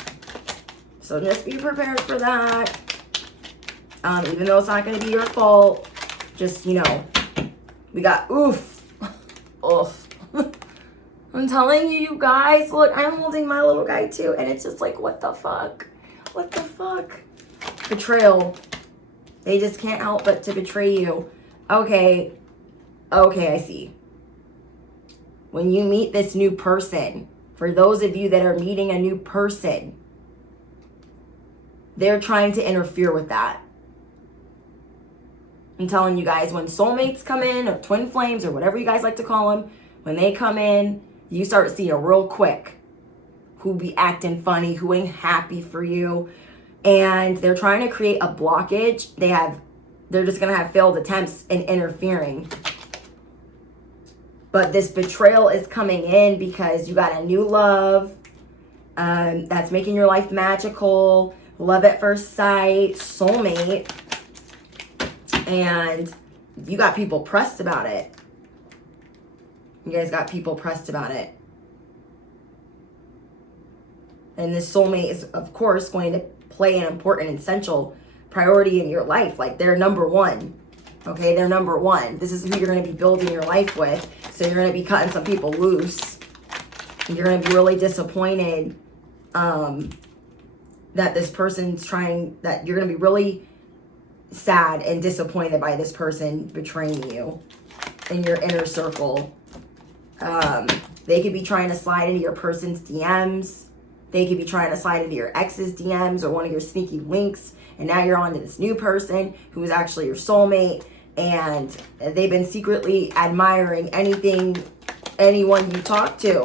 So just be prepared for that. Even though it's not going to be your fault, just, we got oof. Oof. I'm telling you, you guys, look, I'm holding my little guy too, and it's just like, what the fuck? What the fuck? Betrayal. They just can't help but to betray you. Okay, I see. When you meet this new person, for those of you that are meeting a new person, they're trying to interfere with that. I'm telling you guys, when soulmates come in, or twin flames, or whatever you guys like to call them, when they come in, you start seeing real quick who be acting funny, who ain't happy for you. And they're trying to create a blockage. They're just going to have failed attempts in interfering. But this betrayal is coming in because you got a new love that's making your life magical. Love at first sight, soulmate. And you got people pressed about it. You guys got people pressed about it. And this soulmate is, of course, going to play an important and essential priority in your life. Like, they're number one. Okay, they're number one. This is who you're going to be building your life with. So you're going to be cutting some people loose. You're going to be really disappointed that this person's that you're going to be really sad and disappointed by this person betraying you in your inner circle. They could be trying to slide into your person's DMs. They could be trying to slide into your ex's DMs or one of your sneaky links. And now you're on to this new person who is actually your soulmate. And they've been secretly admiring anyone you talk to.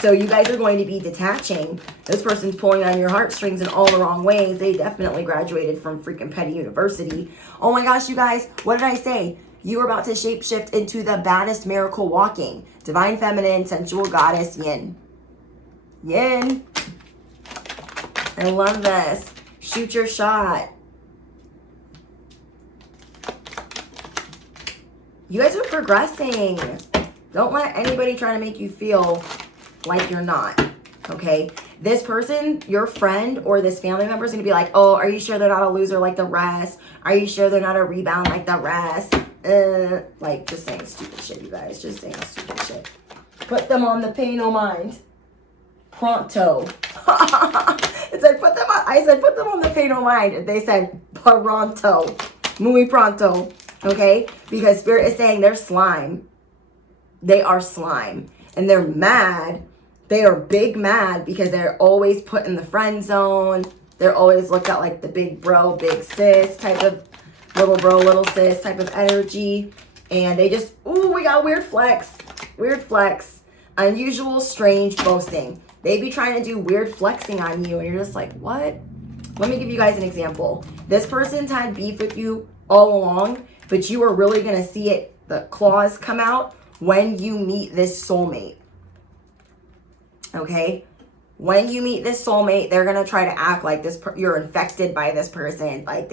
So you guys are going to be detaching. This person's pulling on your heartstrings in all the wrong ways. They definitely graduated from freaking Petty University. Oh my gosh, you guys, what did I say? You are about to shapeshift into the baddest miracle walking. Divine feminine, sensual goddess, yin. Yin. I love this. Shoot your shot. You guys are progressing. Don't let anybody try to make you feel like you're not, okay? This person, your friend or this family member is going to be like, oh, are you sure they're not a loser like the rest? Are you sure they're not a rebound like the rest? Like, just saying stupid shit, you guys. Just saying stupid shit. Put them on the pay no mind. Pronto. I said put them on the pay no mind. They said pronto. Muy pronto. Okay? Because Spirit is saying they're slime. They are slime. And they're mad. They are big mad because they're always put in the friend zone. They're always looked at like the big bro, big sis type of little bro, little sis type of energy. And they just, ooh, we got weird flex. Weird flex. Unusual, strange boasting. They be trying to do weird flexing on you. And you're just like, what? Let me give you guys an example. This person's had beef with you all along, but you are really going to see it, the claws come out when you meet this soulmate. Okay? When you meet this soulmate, they're going to try to act like you're infected by this person, like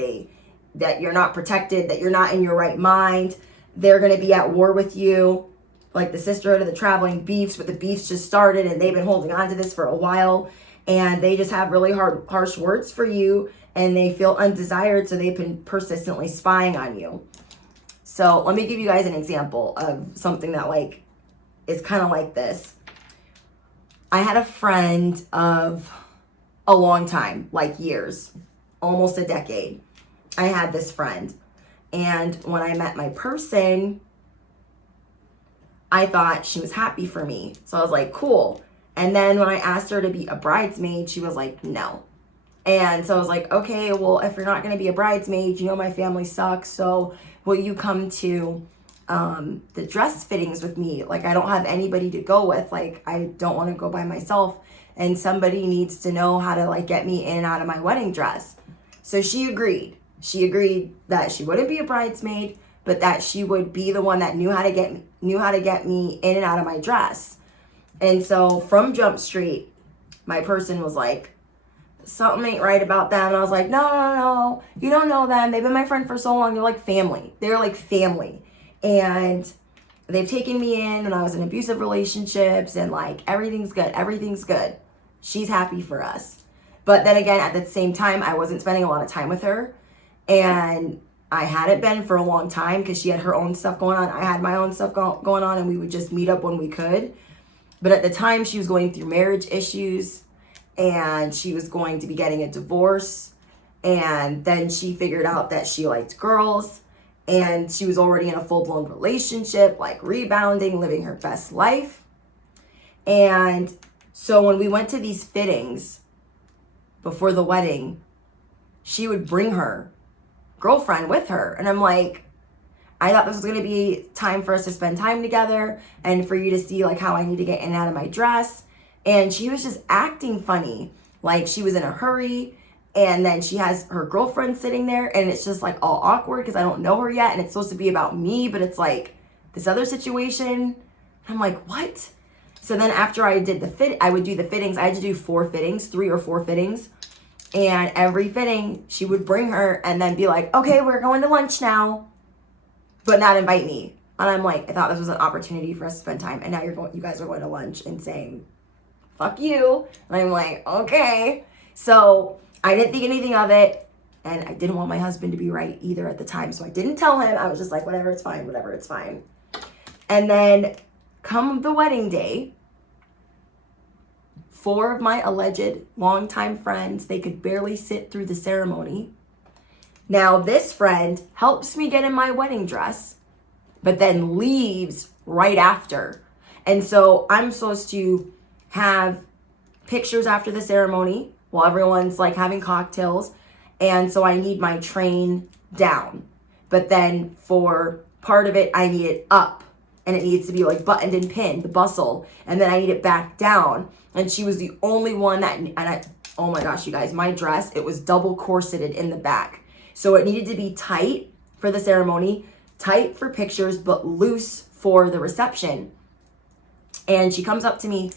that you're not protected, that you're not in your right mind. They're going to be at war with you, like the sisterhood of the traveling beefs, but the beefs just started and they've been holding on to this for a while, and they just have really harsh words for you, and they feel undesired, so they've been persistently spying on you. So let me give you guys an example of something that like is kind of like this. I had a friend of a long time, like years, almost a decade. I had this friend. And when I met my person, I thought she was happy for me. So I was like, cool. And then when I asked her to be a bridesmaid, she was like, no. And so I was like, okay, well, if you're not going to be a bridesmaid, you know my family sucks. So will you come to the dress fittings with me? Like, I don't have anybody to go with. Like, I don't want to go by myself. And somebody needs to know how to, like, get me in and out of my wedding dress. So she agreed. She agreed that she wouldn't be a bridesmaid, but that she would be the one that knew how to get me in and out of my dress. And so from Jump Street, my person was like, something ain't right about them. And I was like, no, you don't know them. They've been my friend for so long. They're like family. They're like family. And they've taken me in when I was in abusive relationships, and like everything's good. She's happy for us. But then again, at the same time, I wasn't spending a lot of time with her, and I hadn't been for a long time because she had her own stuff going on. I had my own stuff going on, and we would just meet up when we could. But at the time, she was going through marriage issues, and she was going to be getting a divorce. And then she figured out that she liked girls, and she was already in a full-blown relationship, like rebounding, living her best life. And so when we went to these fittings before the wedding, she would bring her girlfriend with her. And I'm like, I thought this was going to be time for us to spend time together and for you to see like how I need to get in and out of my dress. And she was just acting funny. Like she was in a hurry. And then she has her girlfriend sitting there. And it's just like all awkward because I don't know her yet. And it's supposed to be about me. But it's like this other situation. I'm like, what? So then after I did I would do the fittings. I had to do 3 or 4 fittings. And every fitting, she would bring her and then be like, okay, we're going to lunch now. But not invite me. And I'm like, I thought this was an opportunity for us to spend time. And now you guys are going to lunch and saying, fuck you. And I'm like, okay. So I didn't think anything of it. And I didn't want my husband to be right either at the time. So I didn't tell him. I was just like, whatever, it's fine. Whatever, it's fine. And then come the wedding day, 4 of my alleged longtime friends, they could barely sit through the ceremony. Now this friend helps me get in my wedding dress, but then leaves right after. And so I'm supposed to have pictures after the ceremony while everyone's like having cocktails. And so I need my train down. But then for part of it, I need it up. And it needs to be like buttoned and pinned, the bustle. And then I need it back down. And she was the only one oh my gosh, you guys, my dress, it was double corseted in the back. So it needed to be tight for the ceremony, tight for pictures, but loose for the reception. And she comes up to me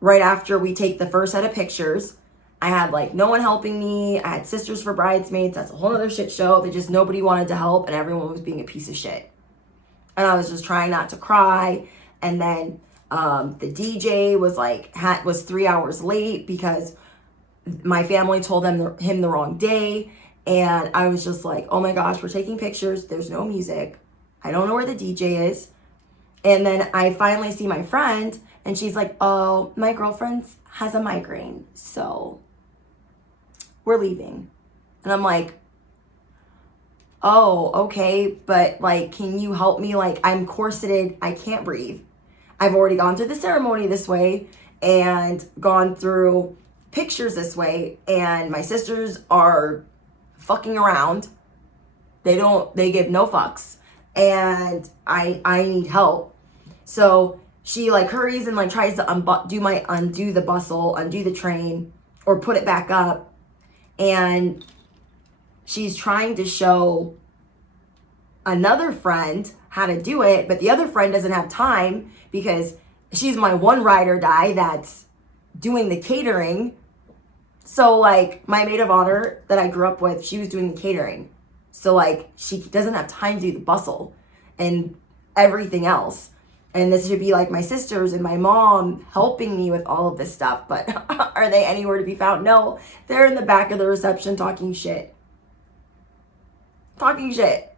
right after we take the first set of pictures. I had like no one helping me. I had sisters for bridesmaids. That's a whole other shit show. Nobody wanted to help and everyone was being a piece of shit. And I was just trying not to cry. And then the DJ was 3 hours late because my family told him the wrong day. And I was just like, oh my gosh, we're taking pictures. There's no music. I don't know where the DJ is. And then I finally see my friend and she's like, oh, my girlfriend has a migraine. So we're leaving. And I'm like, oh, okay, but like, can you help me? Like, I'm corseted, I can't breathe. I've already gone through the ceremony this way and gone through pictures this way, and my sisters are fucking around. They give no fucks, and I need help. So she like hurries and like tries to undo the bustle, undo the train, or put it back up, and she's trying to show another friend how to do it, but the other friend doesn't have time because she's my one ride or die that's doing the catering. So like my maid of honor that I grew up with, she was doing the catering. So like she doesn't have time to do the bustle and everything else. And this should be like my sisters and my mom helping me with all of this stuff. But are they anywhere to be found? No, they're in the back of the reception talking shit. Talking shit.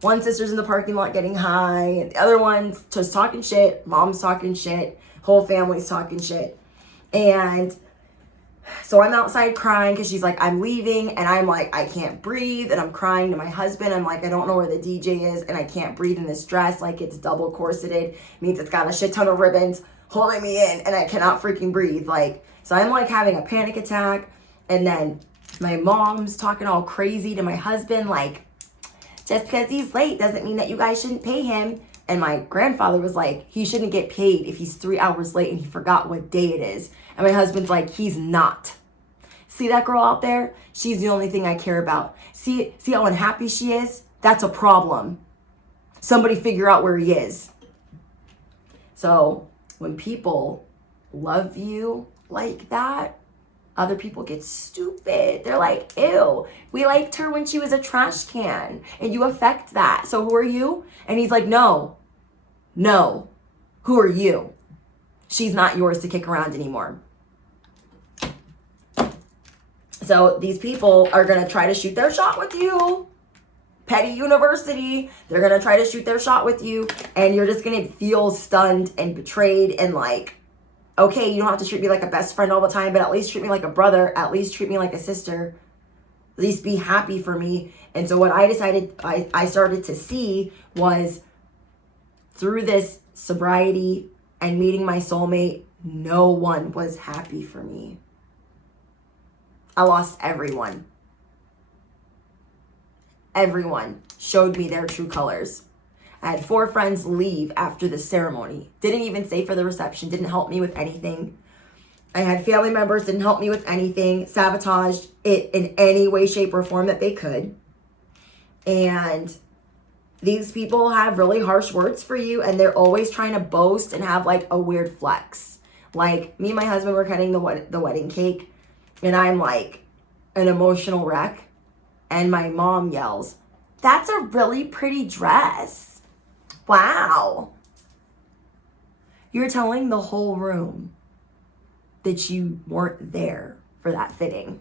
One sister's in the parking lot getting high, and the other one's just talking shit. Mom's talking shit. Whole family's talking shit. And so I'm outside crying because she's like, I'm leaving. And I'm like, I can't breathe. And I'm crying to my husband. I'm like, I don't know where the DJ is. And I can't breathe in this dress. Like, it's double corseted. Means it's got a shit ton of ribbons holding me in. And I cannot freaking breathe. Like, so I'm like having a panic attack. And then my mom's talking all crazy to my husband. Like, just because he's late doesn't mean that you guys shouldn't pay him. And my grandfather was like, he shouldn't get paid if he's 3 hours late and he forgot what day it is. And my husband's like, he's not. See that girl out there? She's the only thing I care about. See how unhappy she is? That's a problem. Somebody figure out where he is. So when people love you like that, other people get stupid. They're like, ew, we liked her when she was a trash can. And you affect that. So who are you? And he's like, no, who are you? She's not yours to kick around anymore. So these people are going to try to shoot their shot with you. Petty University. They're going to try to shoot their shot with you. And you're just going to feel stunned and betrayed and like, okay, you don't have to treat me like a best friend all the time, but at least treat me like a brother. At least treat me like a sister. At least be happy for me. And so what I decided I started to see was through this sobriety and meeting my soulmate, no one was happy for me. I lost everyone. Everyone showed me their true colors. I had 4 friends leave after the ceremony. Didn't even stay for the reception. Didn't help me with anything. I had family members didn't help me with anything. Sabotaged it in any way, shape, or form that they could. And these people have really harsh words for you, and they're always trying to boast and have like a weird flex. Like, me and my husband were cutting the wedding cake, and I'm like an emotional wreck. And my mom yells, "That's a really pretty dress. Wow." You're telling the whole room that you weren't there for that fitting.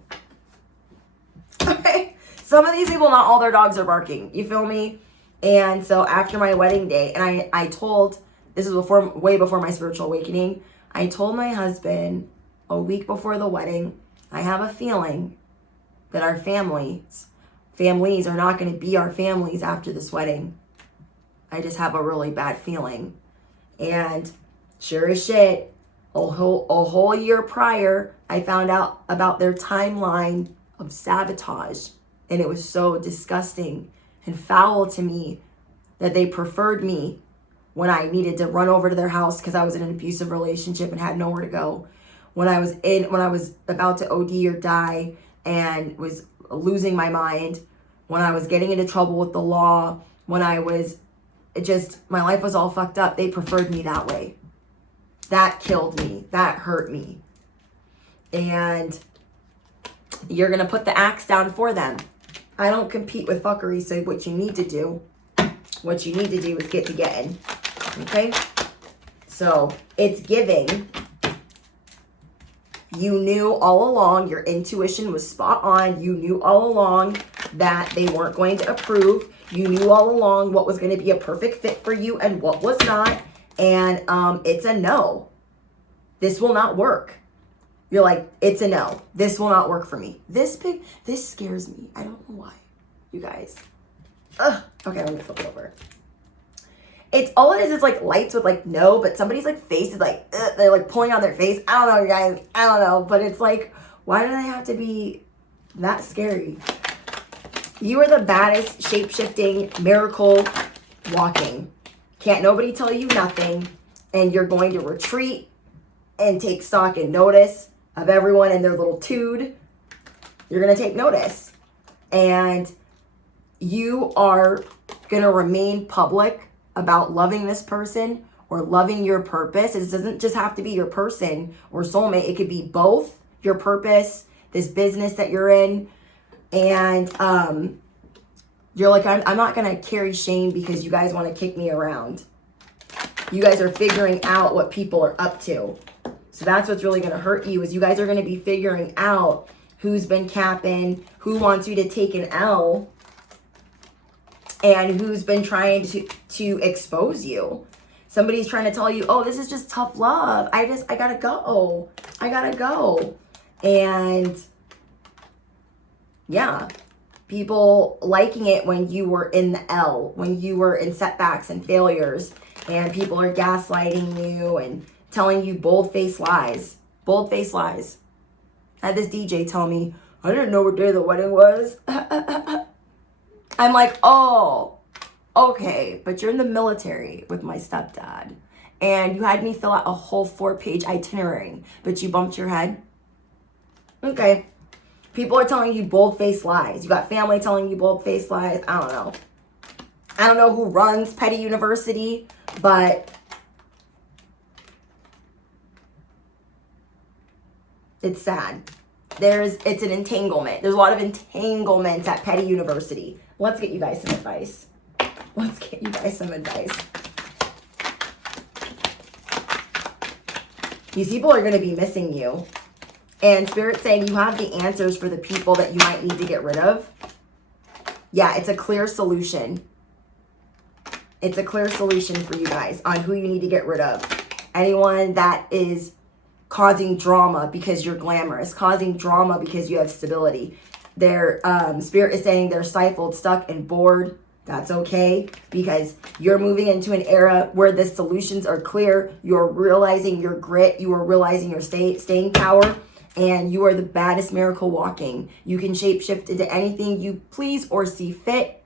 Okay. Some of these people, not all their dogs are barking. You feel me? And so after my wedding day, and I told, this is way before my spiritual awakening, I told my husband a week before the wedding, I have a feeling that our families are not going to be our families after this wedding. I just have a really bad feeling. And sure as shit, a whole year prior, I found out about their timeline of sabotage. And it was so disgusting and foul to me that they preferred me when I needed to run over to their house because I was in an abusive relationship and had nowhere to go. When I was about to OD or die and was losing my mind, when I was getting into trouble with the law, when I was my life was all fucked up, they preferred me that way. That killed me. That hurt me. And you're going to put the axe down for them. I don't compete with fuckery, so what you need to do is get to getting. Okay? So, it's giving. You knew all along, your intuition was spot on. You knew all along that they weren't going to approve. You knew all along what was going to be a perfect fit for you and what was not. And it's a no. This will not work. You're like, it's a no. This will not work for me. This scares me. I don't know why. You guys. Ugh. Okay, let me flip it over. It's all it is like lights with like no, but somebody's like face is like, ugh, they're like pulling on their face. I don't know, you guys. I don't know. But it's like, why do they have to be that scary? You are the baddest, shape-shifting, miracle walking. Can't nobody tell you nothing. And you're going to retreat and take stock and notice of everyone and their little tude. You're going to take notice. And you are going to remain public about loving this person or loving your purpose. It doesn't just have to be your person or soulmate. It could be both your purpose, this business that you're in. And you're like, I'm not going to carry shame because you guys want to kick me around. You guys are figuring out what people are up to. So that's what's really going to hurt you is you guys are going to be figuring out who's been capping, who wants you to take an L, and who's been trying to expose you. Somebody's trying to tell you, oh, this is just tough love. I gotta go. I gotta go. And yeah, people liking it when you were in the L, when you were in setbacks and failures, and people are gaslighting you and telling you bold-faced lies. Bold-faced lies. I had this DJ tell me, I didn't know what day the wedding was. I'm like, oh, okay, but you're in the military with my stepdad. And you had me fill out a whole 4-page itinerary, but you bumped your head? Okay. People are telling you bold-faced lies. You got family telling you bold-faced lies. I don't know. I don't know who runs Petty University, but it's sad. It's an entanglement. There's a lot of entanglements at Petty University. Let's get you guys some advice. These people are going to be missing you. And Spirit's saying you have the answers for the people that you might need to get rid of. Yeah, it's a clear solution. It's a clear solution for you guys on who you need to get rid of. Anyone that is causing drama because you're glamorous, causing drama because you have stability. Their Spirit is saying they're stifled, stuck, and bored. That's okay, because you're moving into an era where the solutions are clear. You're realizing your grit. You are realizing your staying power. And you are the baddest miracle walking. You can shapeshift into anything you please or see fit.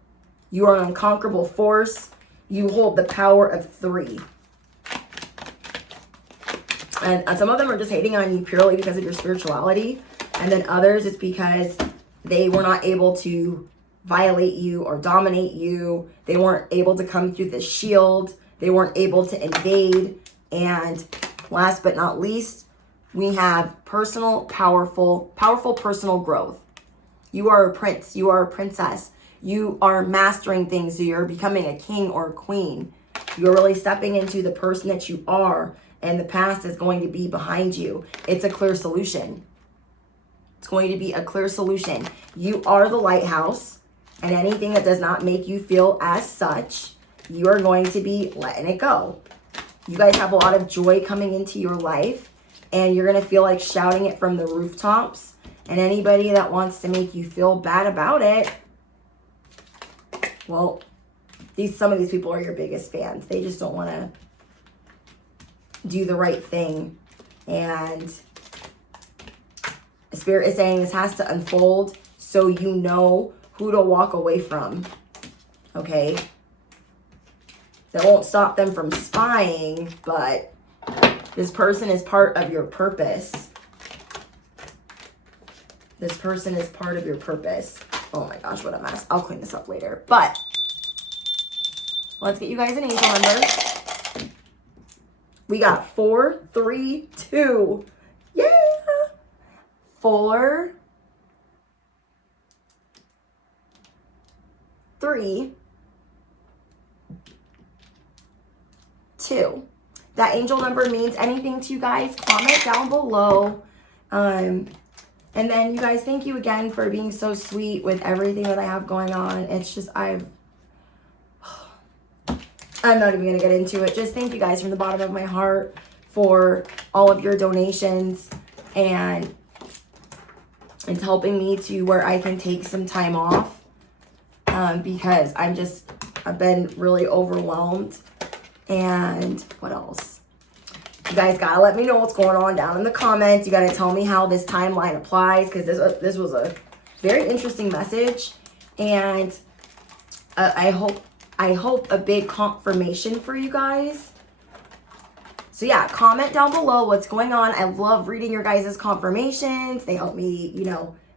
You are an unconquerable force. You hold the power of 3. And some of them are just hating on you purely because of your spirituality. And then others, it's because they were not able to violate you or dominate you. They weren't able to come through the shield. They weren't able to invade. And last but not least, we have personal, powerful personal growth. You are a prince. You are a princess. You are mastering things. So you're becoming a king or a queen. You're really stepping into the person that you are. And the past is going to be behind you. It's a clear solution. It's going to be a clear solution. You are the lighthouse. And anything that does not make you feel as such, you are going to be letting it go. You guys have a lot of joy coming into your life. And you're going to feel like shouting it from the rooftops. And anybody that wants to make you feel bad about it, well, some of these people are your biggest fans. They just don't want to do the right thing. And Spirit is saying this has to unfold so you know who to walk away from. Okay? That won't stop them from spying, but this person is part of your purpose. This person is part of your purpose. Oh my gosh, what a mess. I'll clean this up later. But let's get you guys an angel number. We got 4, 3, 2. Yeah. 4, 3, 2. That angel number means anything to you guys, comment down below. And then you guys, thank you again for being so sweet with everything that I have going on. It's just, I'm not even going to get into it. Just thank you guys from the bottom of my heart for all of your donations. And it's helping me to where I can take some time off. Because I've been really overwhelmed. And what else? You guys gotta let me know what's going on down in the comments. You gotta tell me how this timeline applies, because this was a very interesting message. And I hope a big confirmation for you guys. So yeah, comment down below what's going on. I love reading your guys' confirmations. They help me,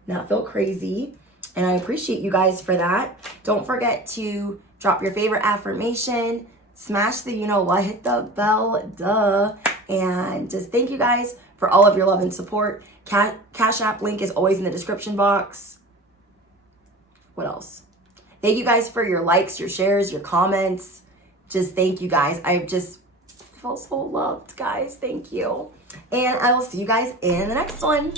not feel crazy. And I appreciate you guys for that. Don't forget to drop your favorite affirmation. Smash the you-know-what. Hit the bell. Duh. And just thank you guys for all of your love and support. Cash App link is always in the description box. What else? Thank you guys for your likes, your shares, your comments. Just thank you guys. I just feel so loved, guys. Thank you. And I will see you guys in the next one.